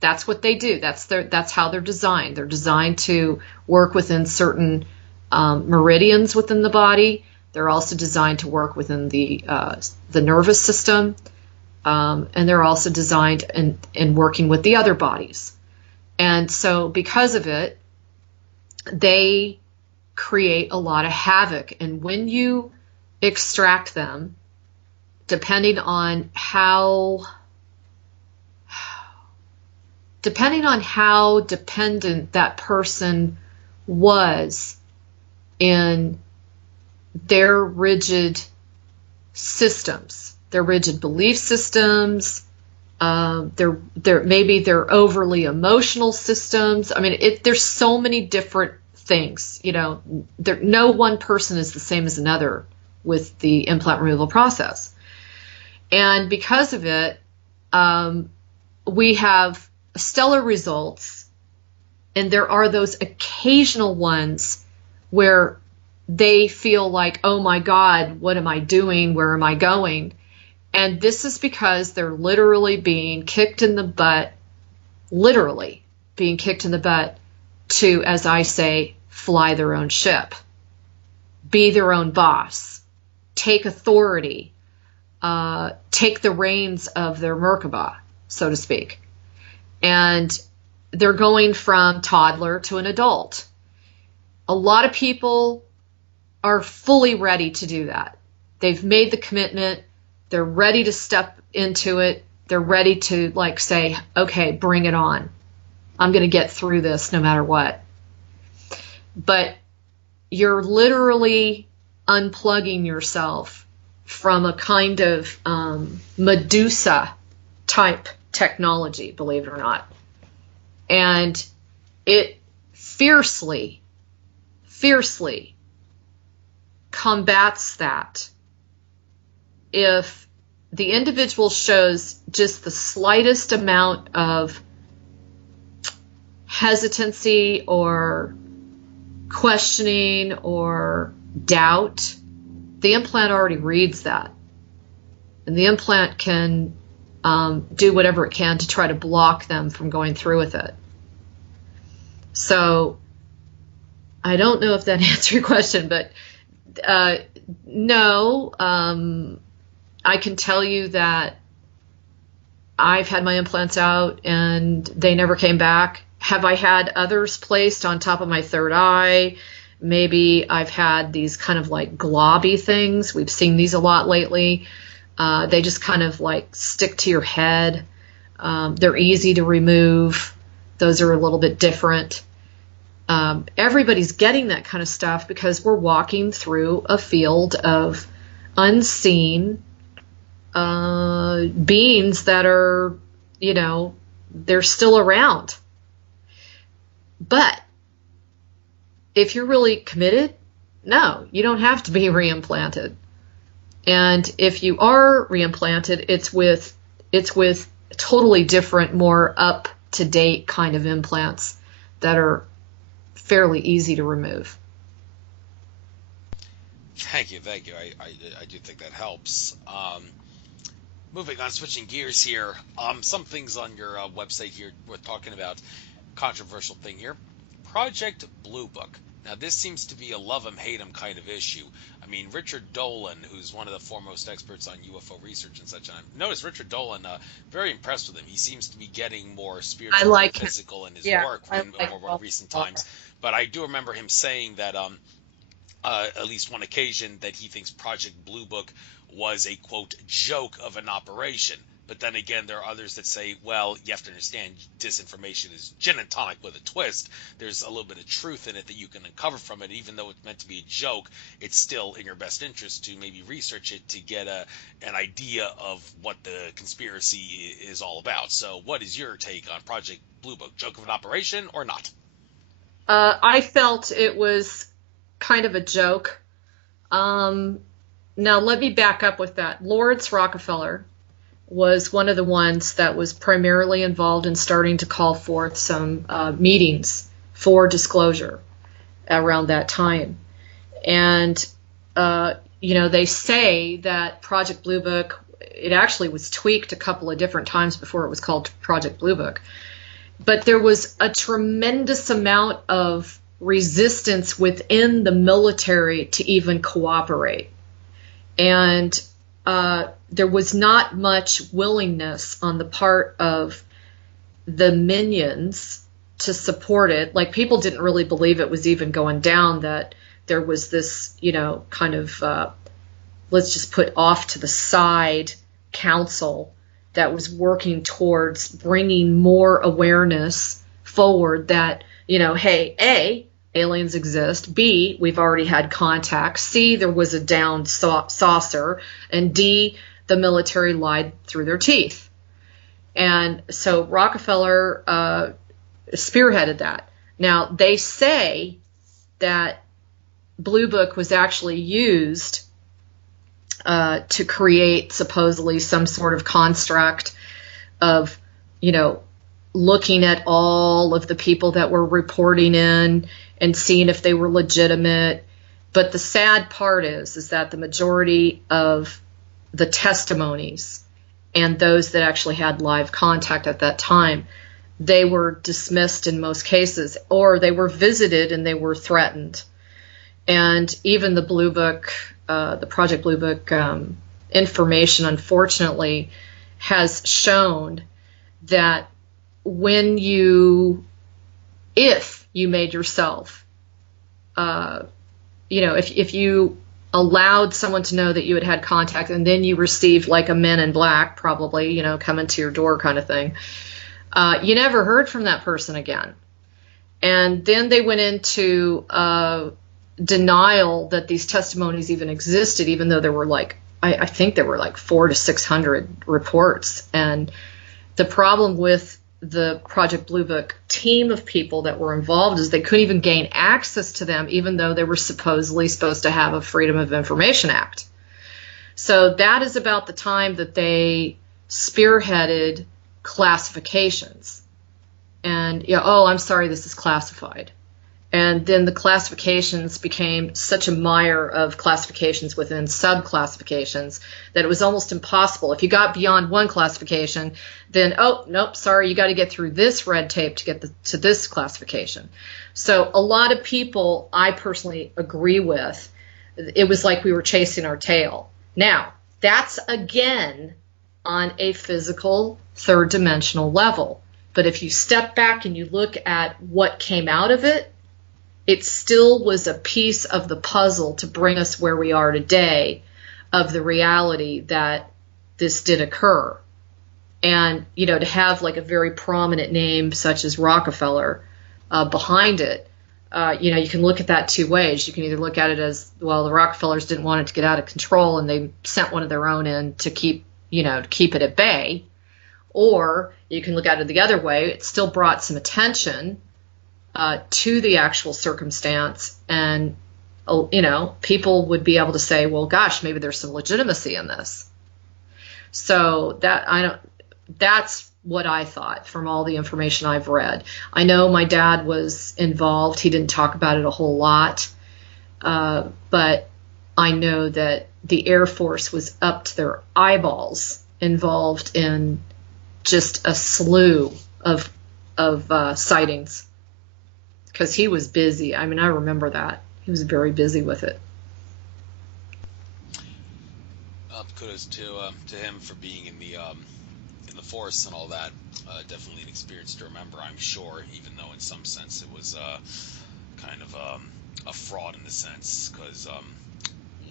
That's what they do. That's how they're designed. They're designed to work within certain meridians within the body. They're also designed to work within the nervous system, and they're also designed in working with the other bodies. And so because of it, they create a lot of havoc. And when you extract them, depending on how dependent that person was in their rigid systems, their rigid belief systems, maybe their overly emotional systems. I mean, there's so many different things. No one person is the same as another with the implant removal process. And because of it, we have stellar results, and there are those occasional ones where they feel like, oh my God, what am I doing? Where am I going? And this is because they're literally being kicked in the butt to, as I say, fly their own ship, be their own boss, take authority, take the reins of their Merkaba, so to speak. And they're going from toddler to an adult. A lot of people are fully ready to do that. They've made the commitment. They're ready to step into it. They're ready to say, okay, bring it on. I'm going to get through this no matter what. But you're literally unplugging yourself from a kind of Medusa type technology, believe it or not. And it fiercely combats that. If the individual shows just the slightest amount of hesitancy or questioning or doubt, the implant already reads that. And the implant can do whatever it can to try to block them from going through with it. So I don't know if that answered your question, but no, I can tell you that I've had my implants out and they never came back. Have I had others placed on top of my third eye, maybe I've had these kind of like globby things. We've seen these a lot lately. They just kind of like stick to your head. They're easy to remove. Those are a little bit different. Everybody's getting that kind of stuff because we're walking through a field of unseen beings that are, they're still around. But if you're really committed, no, you don't have to be reimplanted. And if you are reimplanted, it's with totally different, more up-to-date kind of implants that are fairly easy to remove. Thank you. I do think that helps. Moving on, switching gears here. Some things on your website here we're talking about. Controversial thing here. Project Blue Book. Now, this seems to be a love 'em, hate 'em kind of issue. I mean, Richard Dolan, who's one of the foremost experts on UFO research and such, and I've noticed Richard Dolan, very impressed with him. He seems to be getting more spiritual and physical in his work in more recent times. But I do remember him saying that at least one occasion that he thinks Project Blue Book was a, quote, joke of an operation. But then again, there are others that say, well, you have to understand disinformation is gin and tonic with a twist. There's a little bit of truth in it that you can uncover from it. Even though it's meant to be a joke, it's still in your best interest to maybe research it to get an idea of what the conspiracy is all about. So what is your take on Project Blue Book? Joke of an operation or not? I felt it was kind of a joke. Now, let me back up with that. Lawrence Rockefeller was one of the ones that was primarily involved in starting to call forth some meetings for disclosure around that time. And, they say that Project Blue Book, it actually was tweaked a couple of different times before it was called Project Blue Book. But there was a tremendous amount of resistance within the military to even cooperate. And there was not much willingness on the part of the minions to support it. Like, people didn't really believe it was even going down, that there was this, kind of, let's just put off to the side council that was working towards bringing more awareness forward that, hey, A, aliens exist. B, we've already had contact. C, there was a downed saucer. And D, the military lied through their teeth. And so Rockefeller spearheaded that. Now, they say that Blue Book was actually used to create supposedly some sort of construct of, looking at all of the people that were reporting in and seeing if they were legitimate. But the sad part is that the majority of the testimonies and those that actually had live contact at that time, they were dismissed in most cases, or they were visited and they were threatened. And even the Blue Book, the Project Blue Book information, unfortunately, has shown that if you made yourself, if you allowed someone to know that you had contact and then you received like a Men in Black, probably, coming to your door kind of thing, you never heard from that person again. And then they went into denial that these testimonies even existed, even though there were I think there were 400 to 600 reports. And the problem with the Project Blue Book team of people that were involved is they couldn't even gain access to them, even though they were supposedly supposed to have a Freedom of Information Act. So that is about the time that they spearheaded classifications. And, I'm sorry, this is classified. And then the classifications became such a mire of classifications within sub-classifications that it was almost impossible. If you got beyond one classification, then, oh, nope, sorry, you got to get through this red tape to get to this classification. So a lot of people, I personally agree with, it was like we were chasing our tail. Now, that's, again, on a physical, third-dimensional level. But if you step back and you look at what came out of it, it still was a piece of the puzzle to bring us where we are today, of the reality that this did occur. And, to have like a very prominent name such as Rockefeller behind it, you can look at that two ways. You can either look at it as, well, the Rockefellers didn't want it to get out of control and they sent one of their own in to keep it at bay. Or you can look at it the other way. It still brought some attention to the actual circumstance, and people would be able to say, well, gosh, maybe there's some legitimacy in this. So that's what I thought from all the information I've read. I know my dad was involved. He didn't talk about it a whole lot, but I know that the Air Force was up to their eyeballs involved in just a slew of sightings, because he was busy. I mean, I remember that. He was very busy with it. Kudos to him for being in the force and all that. Definitely an experience to remember, I'm sure, even though in some sense it was kind of a fraud in the sense, because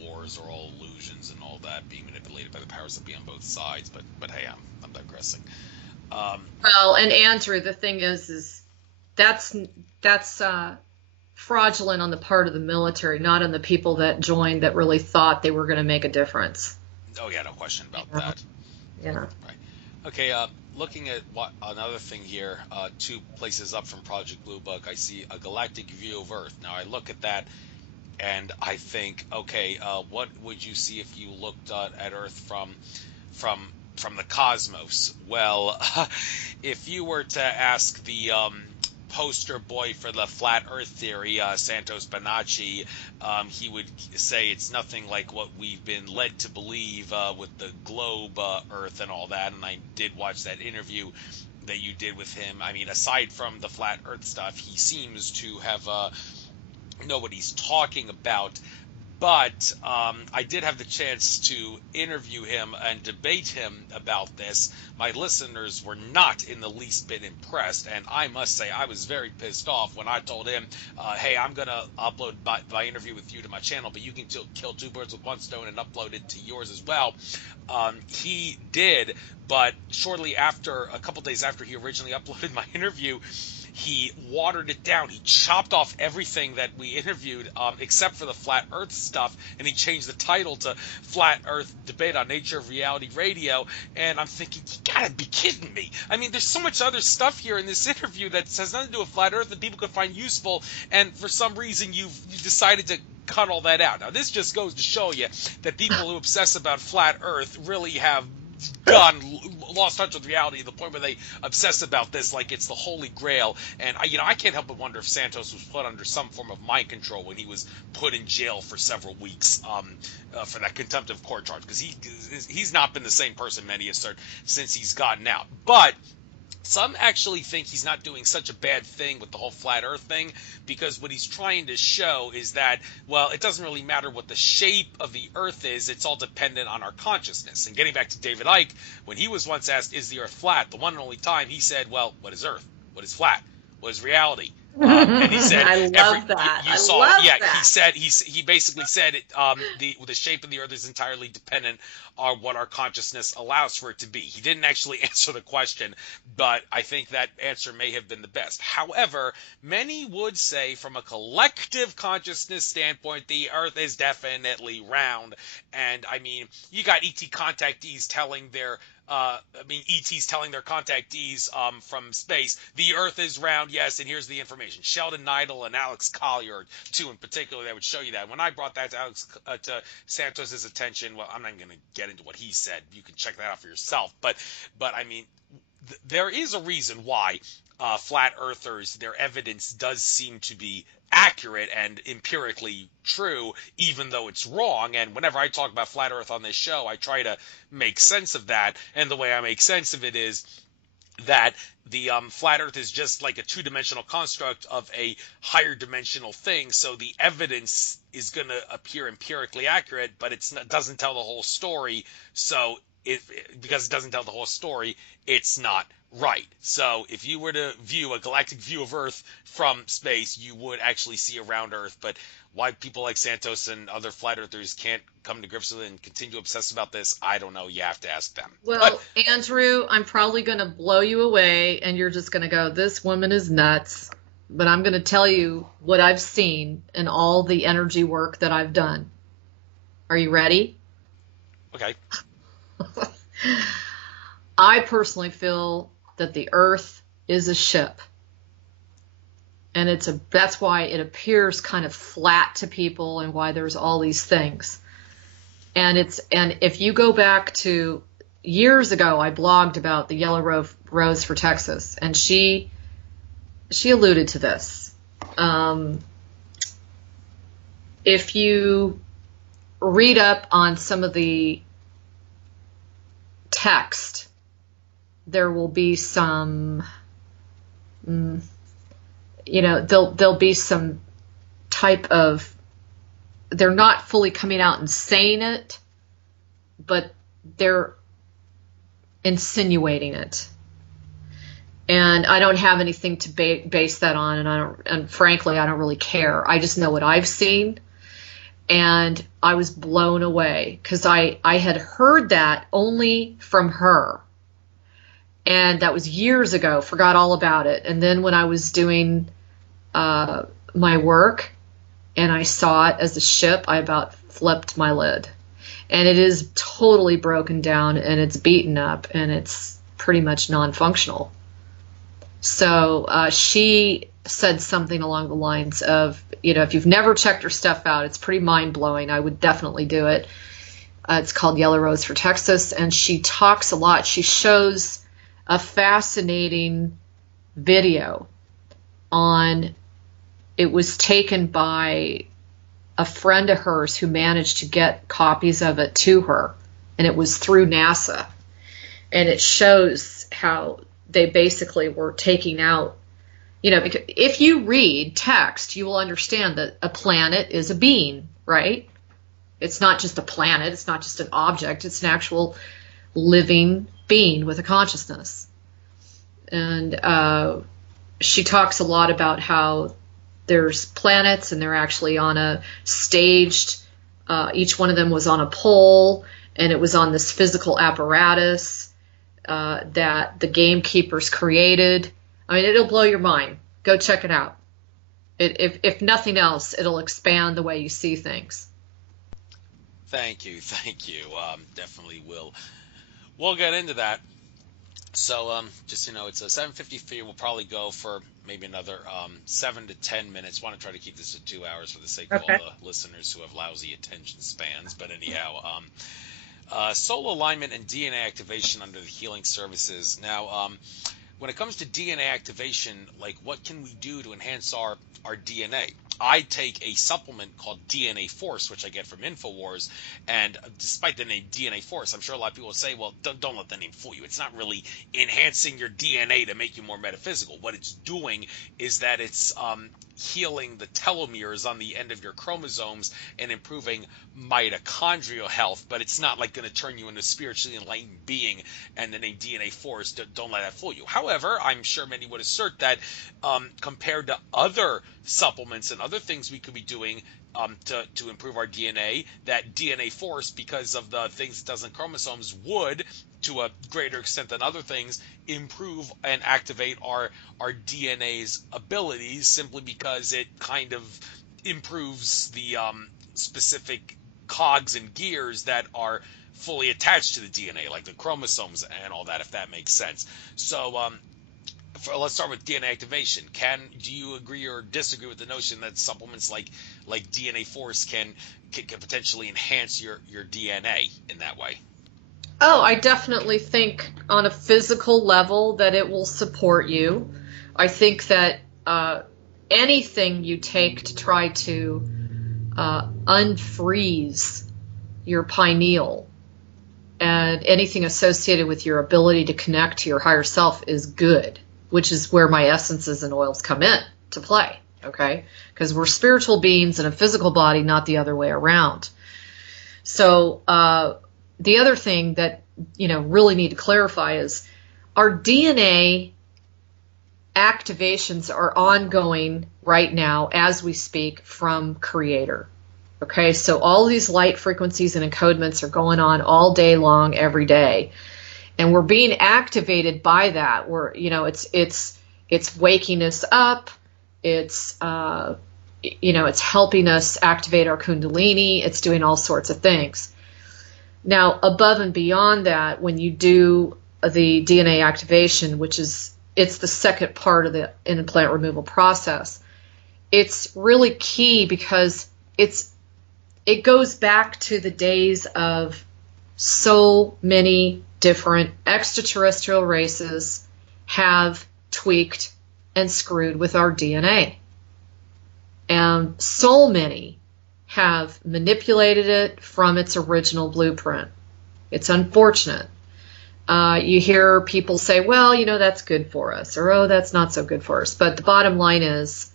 wars are all illusions and all that, being manipulated by the powers that be on both sides. But hey, I'm digressing. Well, and Andrew, the thing is that's fraudulent on the part of the military, not on the people that joined that really thought they were going to make a difference. Oh yeah, no question about that. Yeah. Right. Okay. Looking at another thing here, 2 places up from Project Blue Book, I see a galactic view of Earth. Now I look at that and I think, okay, what would you see if you looked at Earth from the cosmos? Well, if you were to ask the poster boy for the flat Earth theory, Santos Bonacci, he would say it's nothing like what we've been led to believe with the globe Earth and all that. And I did watch that interview that you did with him. I mean, aside from the flat Earth stuff, he seems to have know what he's talking about. But I did have the chance to interview him and debate him about this. My listeners were not in the least bit impressed, and I must say I was very pissed off when I told him, hey, I'm going to upload my interview with you to my channel, but you can kill 2 birds with 1 stone and upload it to yours as well. He did, but shortly after, a couple days after he originally uploaded my interview, he watered it down. He chopped off everything that we interviewed except for the Flat Earth stuff, and he changed the title to Flat Earth Debate on Nature of Reality Radio. And I'm thinking, you gotta be kidding me. I mean, there's so much other stuff here in this interview that has nothing to do with Flat Earth that people could find useful, and for some reason you decided to cut all that out. Now, this just goes to show you that people who obsess about Flat Earth really have lost touch with reality to the point where they obsess about this like it's the holy grail. And I can't help but wonder if Santos was put under some form of mind control when he was put in jail for several weeks for that contempt of court charge, because he's not been the same person many assert since he's gotten out. But some actually think he's not doing such a bad thing with the whole flat Earth thing, because what he's trying to show is that, well, it doesn't really matter what the shape of the Earth is. It's all dependent on our consciousness. And getting back to David Icke, when he was once asked, is the Earth flat? The one and only time he said, well, what is Earth? What is flat? What is reality? And he said, I love that. You saw, love yeah. that. He basically said it. The shape of the Earth is entirely dependent on what our consciousness allows for it to be. He didn't actually answer the question, but I think that answer may have been the best. However, many would say, from a collective consciousness standpoint, the Earth is definitely round. And I mean, you got ET contactees telling their ETs telling their contactees from space, the Earth is round, yes, and here's the information. Sheldon Neidl and Alex Collier, 2 in particular, that would show you that. When I brought that to Santos's attention, well, I'm not going to get into what he said. You can check that out for yourself. But I mean, there is a reason why flat earthers, their evidence does seem to be accurate and empirically true, even though it's wrong. And whenever I talk about flat earth on this show, I try to make sense of that. And the way I make sense of it is that the flat earth is just like a 2-dimensional construct of a higher dimensional thing. So the evidence is going to appear empirically accurate, but it doesn't tell the whole story. So because it doesn't tell the whole story, it's not Right. So if you were to view a galactic view of Earth from space, you would actually see around Earth. But why people like Santos and other flat earthers can't come to grips with it and continue to obsess about this, I don't know. You have to ask them. But Well, Andrew, I'm probably going to blow you away, and you're just going to go, this woman is nuts. But I'm going to tell you what I've seen and all the energy work that I've done. Are you ready? okay. I personally feel that the Earth is a ship. And that's why it appears kind of flat to people and why there's all these things. And if you go back to years ago, I blogged about the yellow rose for Texas, and she alluded to this. If you read up on some of the text, there will be some, there'll be some type of, they're not fully coming out and saying it, but they're insinuating it. And I don't have anything to base that on, and frankly, I don't really care. I just know what I've seen, and I was blown away because I had heard that only from her. And that was years ago, forgot all about it. And then when I was doing my work and I saw it as a ship, I about flipped my lid. And it is totally broken down, and it's beaten up, and it's pretty much non-functional. So she said something along the lines of, if you've never checked her stuff out, it's pretty mind-blowing. I would definitely do it. It's called Yellow Rose for Texas, and she talks a lot. She shows a fascinating video it was taken by a friend of hers who managed to get copies of it to her, and it was through NASA. And it shows how they basically were taking out, because if you read text, you will understand that a planet is a being, right? It's not just a planet, it's not just an object, it's an actual living being with a consciousness. And she talks a lot about how there's planets, and they're actually on a staged, each one of them was on a pole, and it was on this physical apparatus that the gamekeepers created. I mean, it'll blow your mind. Go check it out. If nothing else, it'll expand the way you see things. Thank you. Definitely will. We'll get into that. So, just it's a 7:53. We'll probably go for maybe another 7 to 10 minutes. Want to try to keep this at 2 hours for the sake of all the listeners who have lousy attention spans. But anyhow, soul alignment and DNA activation under the healing services. Now, when it comes to DNA activation, like what can we do to enhance our DNA? I take a supplement called DNA Force, which I get from InfoWars, and despite the name DNA Force, I'm sure a lot of people will say, well, don't let the name fool you. It's not really enhancing your DNA to make you more metaphysical. What it's doing is that it's healing the telomeres on the end of your chromosomes and improving mitochondrial health, but it's not like going to turn you into a spiritually enlightened being. And the name DNA Force, don't let that fool you. However, I'm sure many would assert that compared to other supplements and other things we could be doing to improve our DNA, that DNA Force, because of the things it does in chromosomes, would, to a greater extent than other things, improve and activate our DNA's abilities, simply because it kind of improves the specific cogs and gears that are fully attached to the DNA, like the chromosomes and all that, if that makes sense. So let's start with DNA activation. Do you agree or disagree with the notion that supplements like DNA Force can potentially enhance your DNA in that way? Oh, I definitely think on a physical level that it will support you. I think that anything you take to try to unfreeze your pineal and anything associated with your ability to connect to your higher self is good, which is where my essences and oils come in to play, okay? Because we're spiritual beings in a physical body, not the other way around. So the other thing that really need to clarify is our DNA activations are ongoing right now as we speak from Creator. Okay, so all these light frequencies and encodements are going on all day long, every day. And we're being activated by that. We're, you know, it's waking us up. It's, it's helping us activate our Kundalini. It's doing all sorts of things. Now, above and beyond that, when you do the DNA activation, it's the second part of the implant removal process, it's really key because it goes back to the days of so many different extraterrestrial races have tweaked and screwed with our DNA. And so many have manipulated it from its original blueprint. It's unfortunate. You hear people say, well, that's good for us, or, oh, that's not so good for us. But the bottom line is,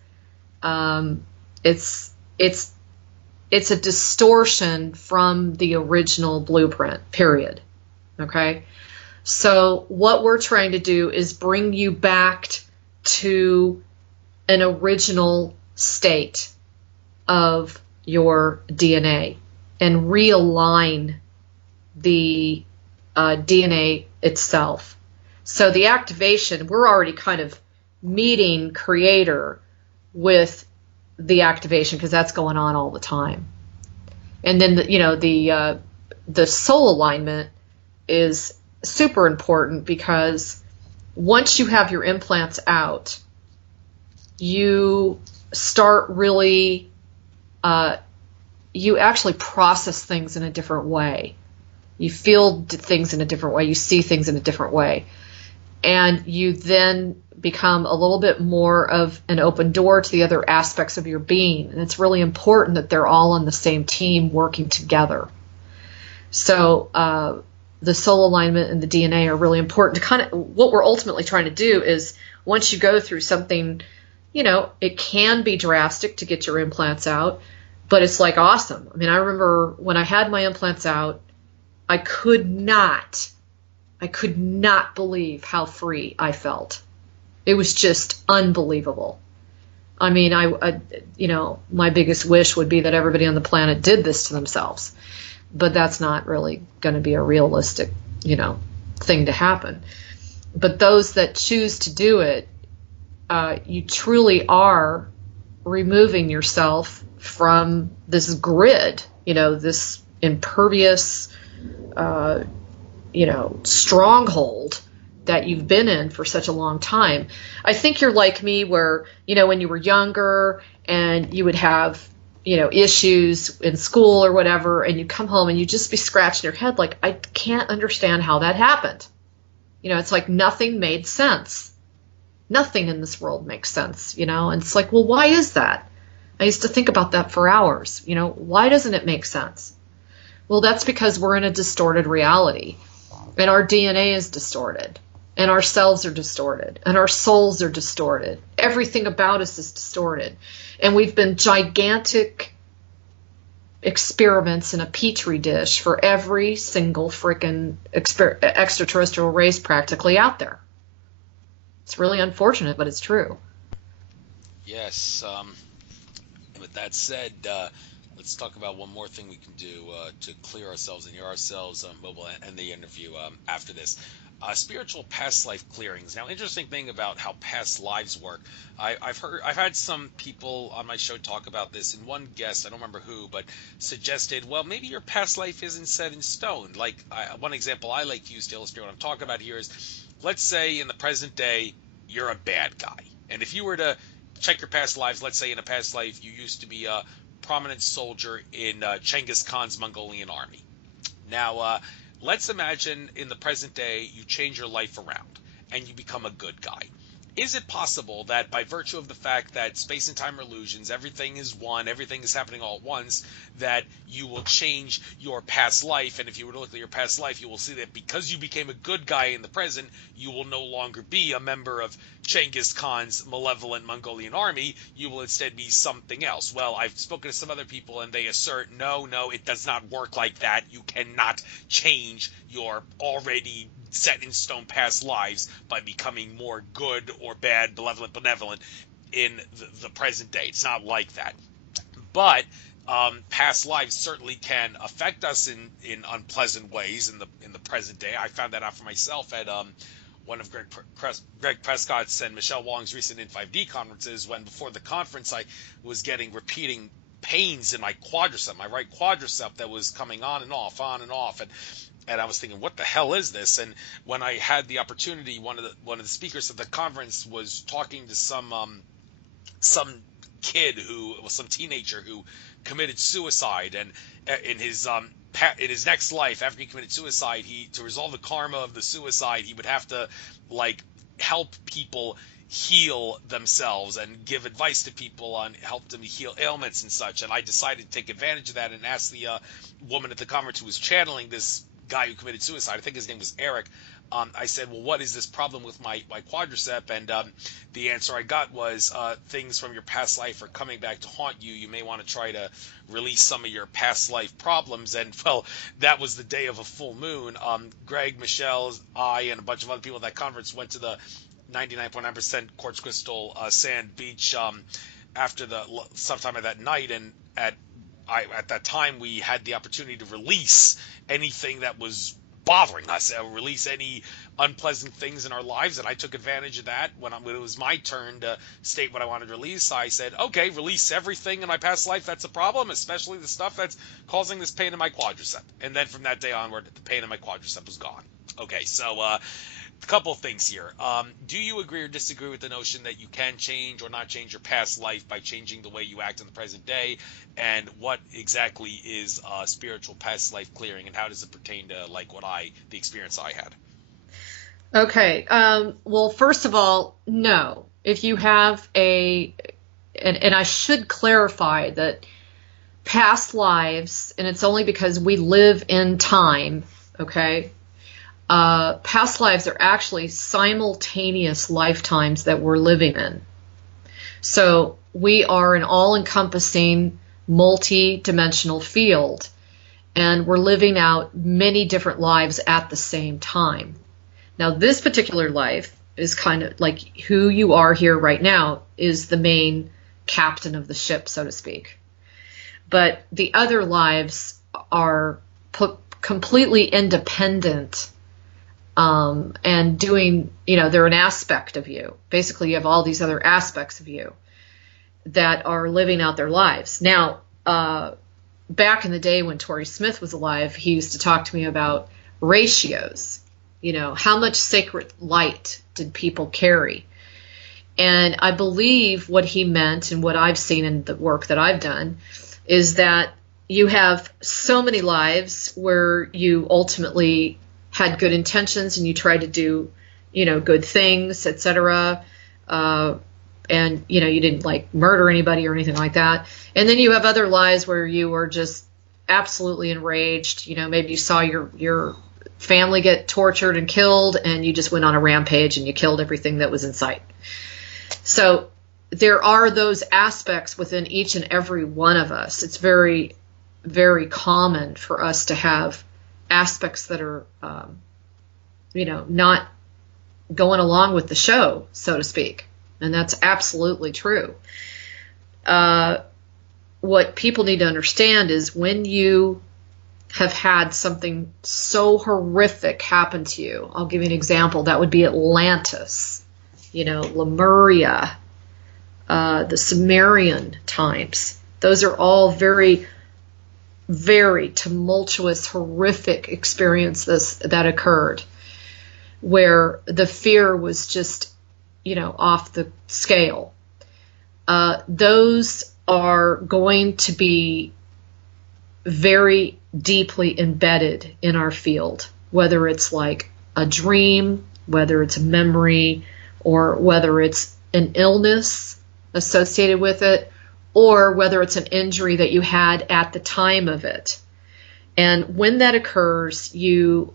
it's a distortion from the original blueprint, period. Okay? So what we're trying to do is bring you back to an original state of your DNA and realign the DNA itself. So the activation, we're already kind of meeting Creator with the activation because that's going on all the time. And then the soul alignment is super important because once you have your implants out, you start really you actually process things in a different way. You feel things in a different way. You see things in a different way. And you then become a little bit more of an open door to the other aspects of your being. And it's really important that they're all on the same team working together. So the soul alignment and the DNA are really important to kind of what we're ultimately trying to do is once you go through something, it can be drastic to get your implants out, but it's like awesome. I mean, I remember when I had my implants out, I could not believe how free I felt. It was just unbelievable. I mean, my biggest wish would be that everybody on the planet did this to themselves, but that's not really going to be a realistic, thing to happen. But those that choose to do it, you truly are removing yourself from this grid, this impervious, stronghold that you've been in for such a long time. I think you're like me where, when you were younger and you would have, issues in school or whatever, and you come home and you just be scratching your head like, I can't understand how that happened. It's like nothing made sense. Nothing in this world makes sense, and it's like, well, why is that? I used to think about that for hours. Why doesn't it make sense? Well, that's because we're in a distorted reality, and our DNA is distorted, and our cells are distorted, and our souls are distorted. Everything about us is distorted, and we've been gigantic experiments in a petri dish for every single freaking extraterrestrial race practically out there. It's really unfortunate, but it's true. Yes. With that said, let's talk about one more thing we can do to clear ourselves and hear ourselves, Mobile, and the interview after this. Spiritual past life clearings. Now, interesting thing about how past lives work. I've had some people on my show talk about this, and one guest, I don't remember who, but suggested, well, maybe your past life isn't set in stone. Like one example I like to use to illustrate what I'm talking about here is, let's say in the present day you're a bad guy, and if you were to check your past lives, let's say in a past life you used to be a prominent soldier in Genghis Khan's Mongolian army. Now, let's imagine in the present day you change your life around and you become a good guy. Is it possible that by virtue of the fact that space and time are illusions, everything is one, everything is happening all at once, that you will change your past life? And if you were to look at your past life, you will see that because you became a good guy in the present, you will no longer be a member of Genghis Khan's malevolent Mongolian army. You will instead be something else. Well, I've spoken to some other people and they assert, no, it does not work like that. You cannot change your already set in stone past lives by becoming more good or bad, malevolent, benevolent in the present day. It's not like that. But past lives certainly can affect us in unpleasant ways in the present day. I found that out for myself at one of Greg Prescott's and Michelle Wong's recent In5D conferences, when before the conference I was getting repeating pains in my quadricep, my right quadricep, that was coming on and off, and I was thinking, what the hell is this? And when I had the opportunity, one of the speakers at the conference was talking to some teenager who committed suicide, and in his next life, after he committed suicide, to resolve the karma of the suicide, he would have to help people heal themselves and give advice to people on help them heal ailments and such. And I decided to take advantage of that and ask the woman at the conference who was channeling this guy who committed suicide, I think his name was Eric, I said, well, what is this problem with my quadricep? And the answer I got was things from your past life are coming back to haunt you. You may want to try to release some of your past life problems. And, well, that was the day of a full moon. Greg, Michelle, I, and a bunch of other people at that conference went to the 99.9% quartz crystal sand beach after sometime of that night, and at that time we had the opportunity to release anything that was bothering us, release any unpleasant things in our lives, and I took advantage of that. When it was my turn to state what I wanted to release, I said, okay, release everything in my past life that's a problem, especially the stuff that's causing this pain in my quadricep. And then from that day onward, the pain in my quadricep was gone. Okay, so a couple of things here. Do you agree or disagree with the notion that you can change or not change your past life by changing the way you act in the present day? And what exactly is spiritual past life clearing, and how does it pertain to the experience I had? Okay. Well, first of all, no. If you have and I should clarify that past lives, and it's only because we live in time, okay? Past lives are actually simultaneous lifetimes that we're living in. So we are an all-encompassing, multi-dimensional field, and we're living out many different lives at the same time. Now, this particular life is kind of like who you are here right now is the main captain of the ship, so to speak. But the other lives are completely independent and doing, they're an aspect of you. Basically, you have all these other aspects of you that are living out their lives. Now, back in the day when Torrey Smith was alive, he used to talk to me about ratios. How much sacred light did people carry? And I believe what he meant, and what I've seen in the work that I've done, is that you have so many lives where you ultimately had good intentions and you tried to do, good things, etc. And, you didn't murder anybody or anything like that. And then you have other lives where you were just absolutely enraged. Maybe you saw your family get tortured and killed, and you just went on a rampage and you killed everything that was in sight. So there are those aspects within each and every one of us. It's very, very common for us to have aspects that are, not going along with the show, so to speak. And that's absolutely true. What people need to understand is when you have had something so horrific happen to you, I'll give you an example. That would be Atlantis, Lemuria, the Sumerian times. Those are all very, very tumultuous, horrific experiences that occurred where the fear was just, off the scale. Those are going to be very deeply embedded in our field, whether it's like a dream, whether it's a memory, or whether it's an illness associated with it, or whether it's an injury that you had at the time of it. And when that occurs, you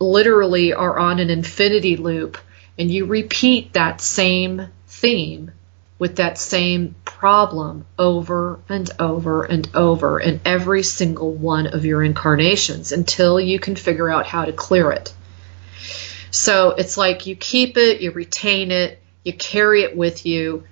literally are on an infinity loop, and you repeat that same theme with that same problem over and over and over in every single one of your incarnations until you can figure out how to clear it. So it's like you keep it, you retain it, you carry it with you,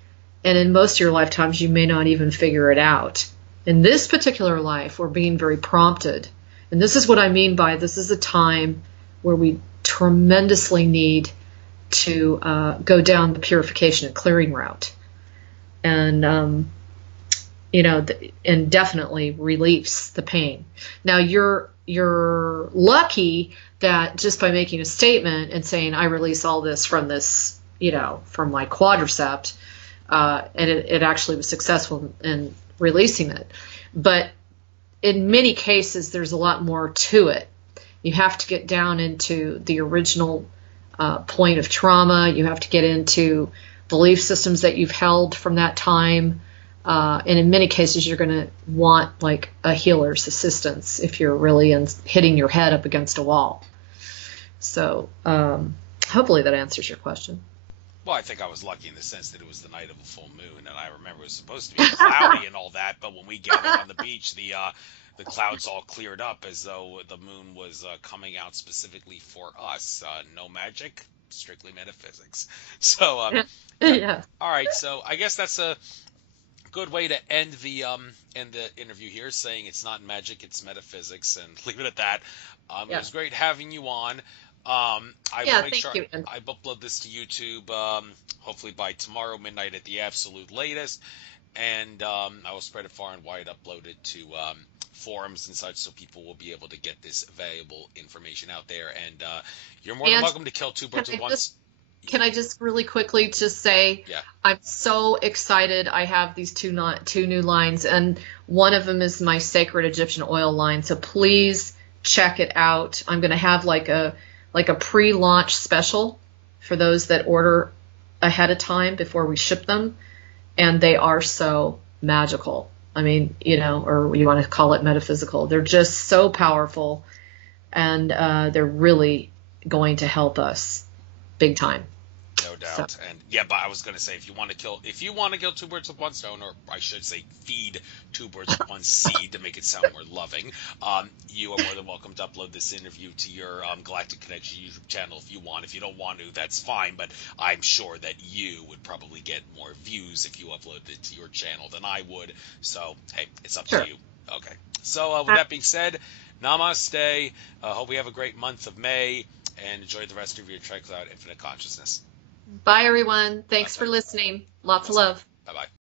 and in most of your lifetimes, you may not even figure it out. In this particular life, we're being very prompted. And this is what I mean by this is a time where we tremendously need to go down the purification and clearing route. And, and definitely release the pain. Now, you're lucky that just by making a statement and saying, I release all this from this, from my quadricep, and it actually was successful in releasing it. But in many cases, there's a lot more to it. You have to get down into the original point of trauma. You have to get into belief systems that you've held from that time. And in many cases, you're going to want like a healer's assistance if you're really hitting your head up against a wall. So hopefully that answers your question. Well, I think I was lucky in the sense that it was the night of a full moon, and I remember it was supposed to be cloudy and all that, but when we gathered on the beach, the clouds all cleared up as though the moon was coming out specifically for us. No magic, strictly metaphysics. So, yeah. All right, so I guess that's a good way to end the interview here, saying it's not magic, it's metaphysics, and leave it at that. It was great having you on. I will make sure I upload this to YouTube hopefully by tomorrow midnight at the absolute latest, and I will spread it far and wide, upload it to forums and such, so people will be able to get this valuable information out there. And you're more than welcome to kill two birds with one. Can I just really quickly just say, I'm so excited. I have these two new lines, and one of them is my Sacred Egyptian Oil line. So please check it out. I'm going to have like a pre-launch special for those that order ahead of time before we ship them, and they are so magical. I mean, or you want to call it metaphysical. They're just so powerful, and they're really going to help us big time. No doubt. So. And but I was going to say, if you want to kill two birds with one stone, or I should say feed two birds with one seed to make it sound more loving, you are more than welcome to upload this interview to your Galactic Connection YouTube channel if you want. If you don't want to, that's fine, but I'm sure that you would probably get more views if you uploaded it to your channel than I would. So, hey, it's up to you. Okay. So, with that being said, namaste. Hope we have a great month of May, and enjoy the rest of your trek without infinite consciousness. Bye, everyone. Thanks for listening. Lots of love. Bye-bye.